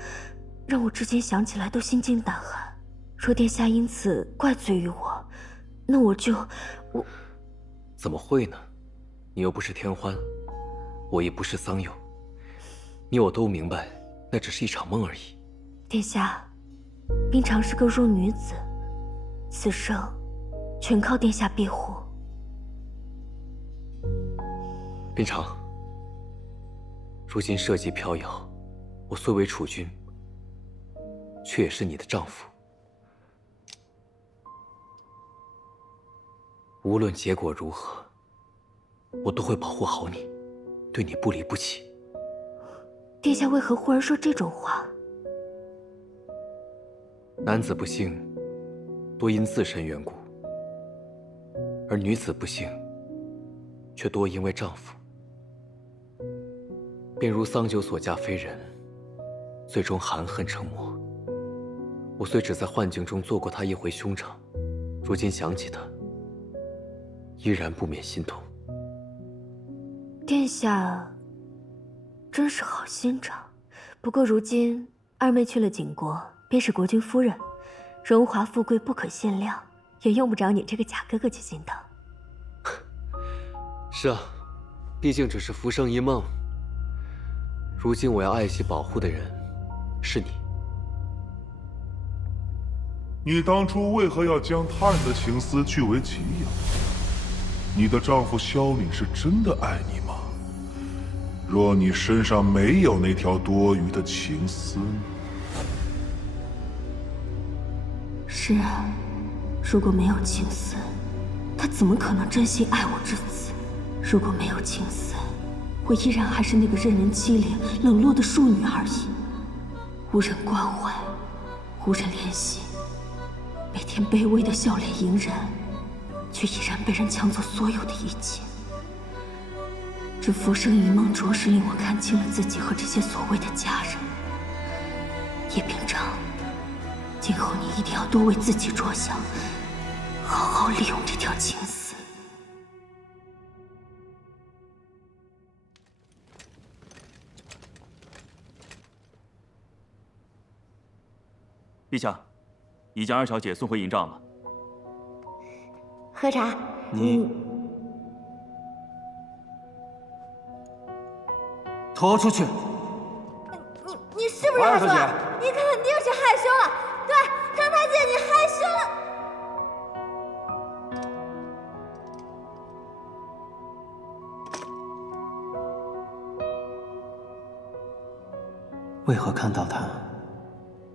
让我至今想起来都心惊胆寒。若殿下因此怪罪于我，那我怎么会呢？你又不是天欢，我亦不是桑佑，你我都明白，那只是一场梦而已。殿下，冰常是个弱女子，此生全靠殿下庇护。冰常，如今社稷飘摇，我虽为储君，却也是你的丈夫。无论结果如何，我都会保护好你，对你不离不弃。殿下为何忽然说这种话？男子不幸，多因自身缘故；而女子不幸，却多因为丈夫。便如桑九所嫁非人，最终含恨成魔。我虽只在幻境中做过他一回兄长，如今想起他，依然不免心痛。殿下真是好心肠。不过如今二妹去了景国，便是国君夫人，荣华富贵不可限量，也用不着你这个假哥哥去心疼。是啊，毕竟只是浮生一梦。如今我要爱惜保护的人是你。你当初为何要将他人的情丝据为己有？你的丈夫萧敏是真的爱你吗？若你身上没有那条多余的情丝呢？是啊，如果没有情丝，他怎么可能真心爱我至此？如果没有情丝，我依然还是那个任人欺凌、冷落的庶女而已，无人关怀，无人怜惜，每天卑微的笑脸迎人，却依然被人抢走所有的一切。这浮生一梦着实令我看清了自己和这些所谓的家人。叶秉常，今后你一定要多为自己着想，好好利用这条情丝。陛下，已将二小姐送回营帐了。喝茶。你拖出去！你是不是害羞了？你肯定是害羞了。对，唐太监，你害羞了。为何看到他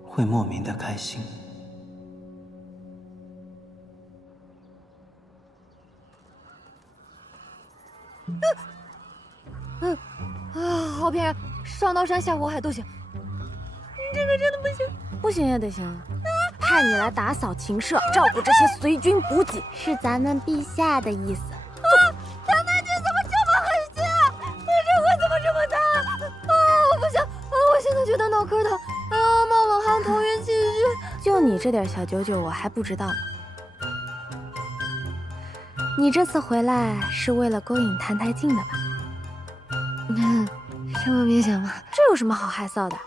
会莫名的开心？好骗人，上刀山下火海都行。这个真的不行，不行也得行。派你来打扫禽舍，照顾这些随军补给，是咱们陛下的意思。唐太监怎么这么狠心啊？这回怎么这么这点小九九我还不知道吗？你这次回来是为了勾引谭台烬的吧？这么明显吗？这有什么好害臊的？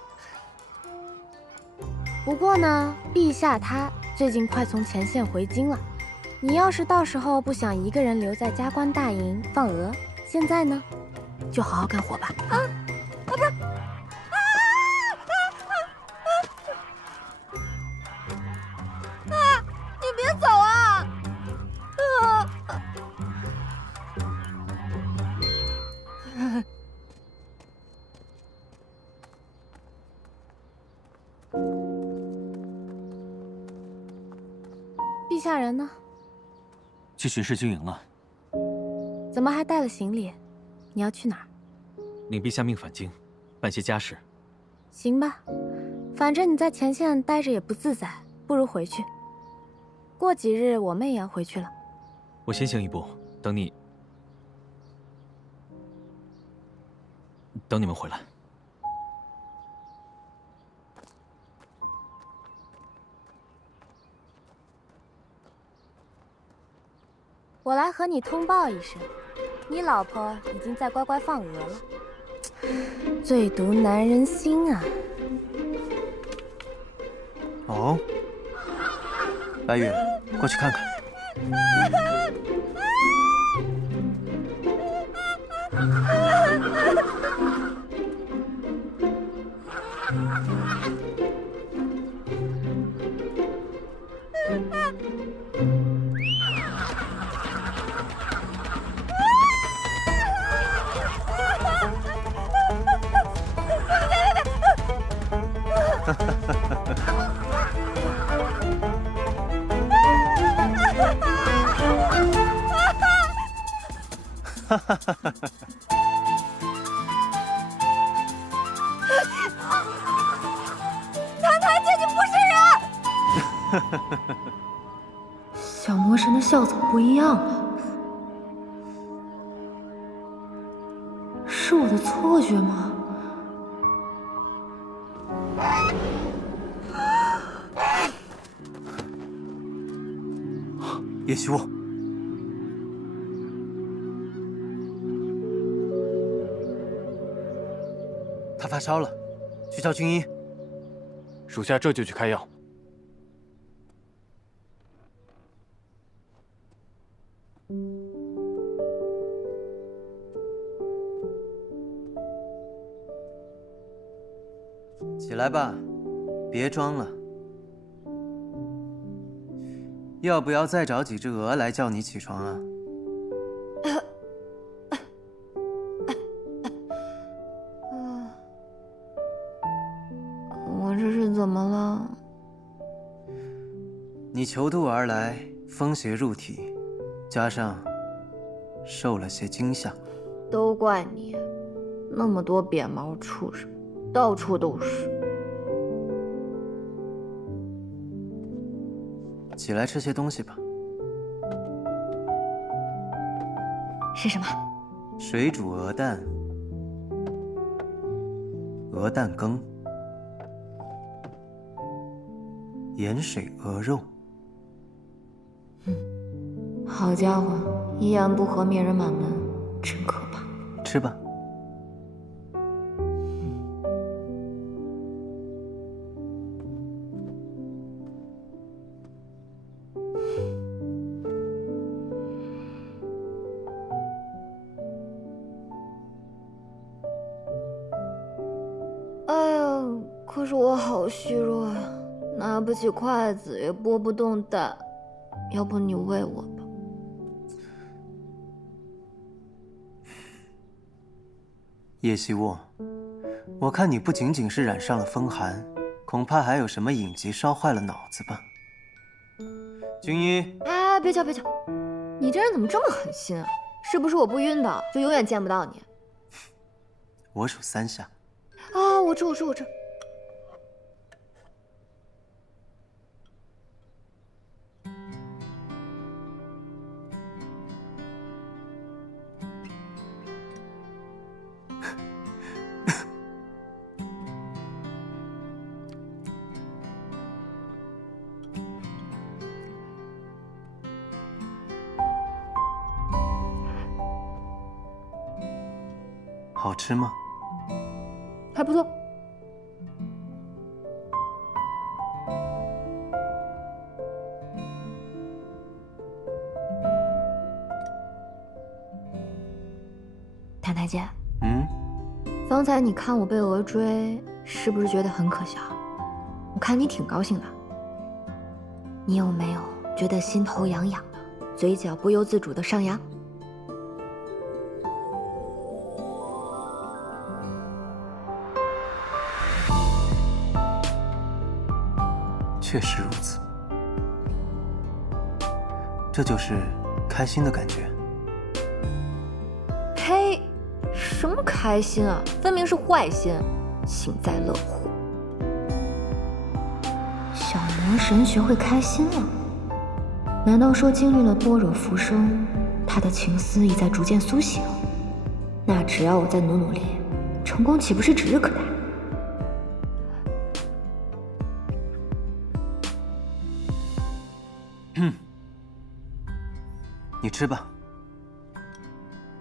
不过呢，陛下他最近快从前线回京了，你要是到时候不想一个人留在加官大营放鹅，现在呢，就好好干活吧。不是。你别走啊！陛下人呢？去巡视军营了。怎么还带了行李？你要去哪儿？领陛下命返京，办些家事。行吧，反正你在前线待着也不自在，不如回去。过几日我们也要回去了。我先行一步，等你们回来。我来和你通报一声，你老婆已经在乖乖放鹅了。最毒男人心啊！哦，白羽，过去看看。哈哈哈哈！谭台烬，你不是人！小魔神的笑怎么不一样了？是我的错觉吗？叶希雾，他发烧了，去叫军医。属下这就去开药。起来吧，别装了。要不要再找几只鹅来叫你起床啊？我这是怎么了？你囚渡而来，风邪入体，加上受了些惊吓。都怪你，那么多扁毛畜生，到处都是。起来吃些东西吧。是什么？水煮鹅蛋、鹅蛋羹、盐水鹅肉。好家伙，一言不合灭人满门，真可怕。吃吧。可是我好虚弱呀，拿不起筷子，也拨不动蛋。要不你喂我吧。叶希雾，我看你不仅仅是染上了风寒，恐怕还有什么隐疾烧坏了脑子吧。军医，哎，别叫别叫，你这人怎么这么狠心啊？是不是我不晕倒，就永远见不到你？我数3下。啊，我吃。好吃吗？还不错。太太姐，嗯，方才你看我被鹅追，是不是觉得很可笑？我看你挺高兴的。你有没有觉得心头痒痒的，嘴角不由自主的上扬？确实如此，这就是开心的感觉。呸！什么开心啊，分明是坏心，幸灾乐祸。小魔神学会开心了？难道说经历了般若浮生，他的情思已在逐渐苏醒？那只要我再努力，成功岂不是指日可待？你吃吧。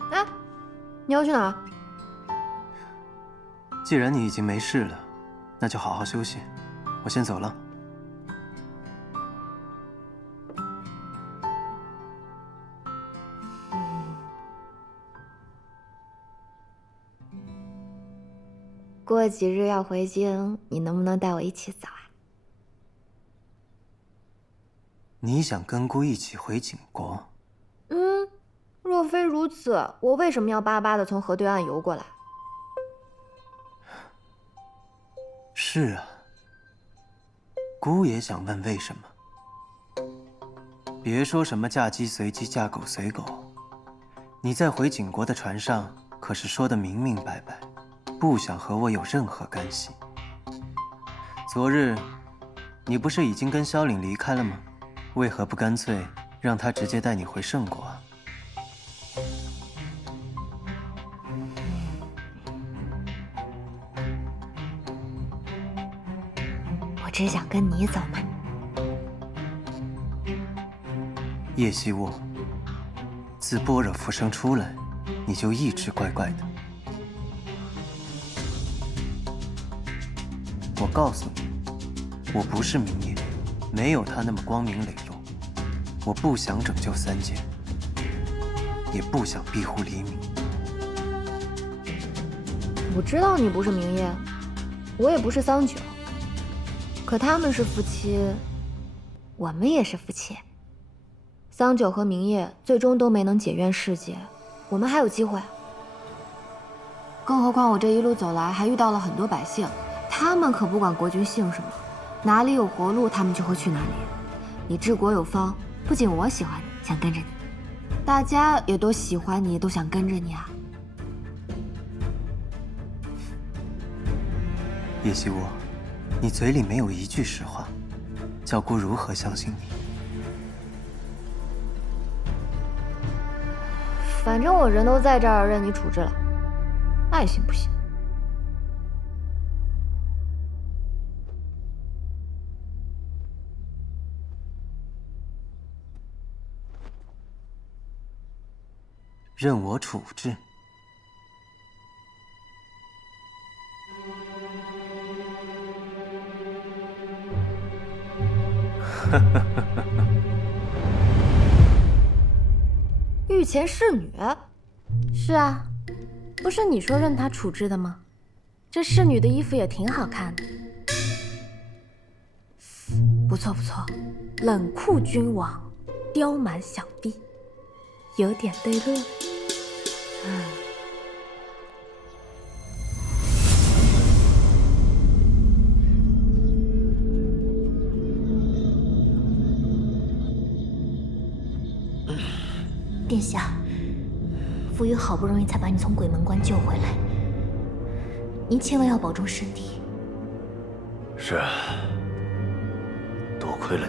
哎，你要去哪儿？既然你已经没事了，那就好好休息。我先走了。过几日要回京，你能不能带我一起走啊？你想跟姑一起回景国？若非如此，我为什么要巴巴的从河对岸游过来？是啊，姑也想问为什么。别说什么嫁鸡随鸡，嫁狗随狗，你在回景国的船上可是说得明明白白，不想和我有任何干系。昨日，你不是已经跟萧岭离开了吗？为何不干脆让他直接带你回圣国啊？我只想跟你走嘛。叶希沃，自般若浮生出来，你就一直怪怪的。我告诉你，我不是明夜，没有他那么光明磊落。我不想拯救三界，也不想庇护黎明。我知道你不是明夜，我也不是桑九，可他们是夫妻，我们也是夫妻。桑九和明夜最终都没能解怨释结，我们还有机会。更何况我这一路走来还遇到了很多百姓，他们可不管国君姓什么，哪里有活路他们就会去哪里。你治国有方，不仅我喜欢你，想跟着你，大家也都喜欢你，都想跟着你啊。叶希沃，你嘴里没有一句实话，叫姑如何相信你？反正我人都在这儿，任你处置了，爱信不信。任我处置？御前侍女？是啊，不是你说任她处置的吗？这侍女的衣服也挺好看的。不错不错，冷酷君王，刁蛮小婢，有点对路。殿下，傅余好不容易才把你从鬼门关救回来，您千万要保重身体。是，多亏了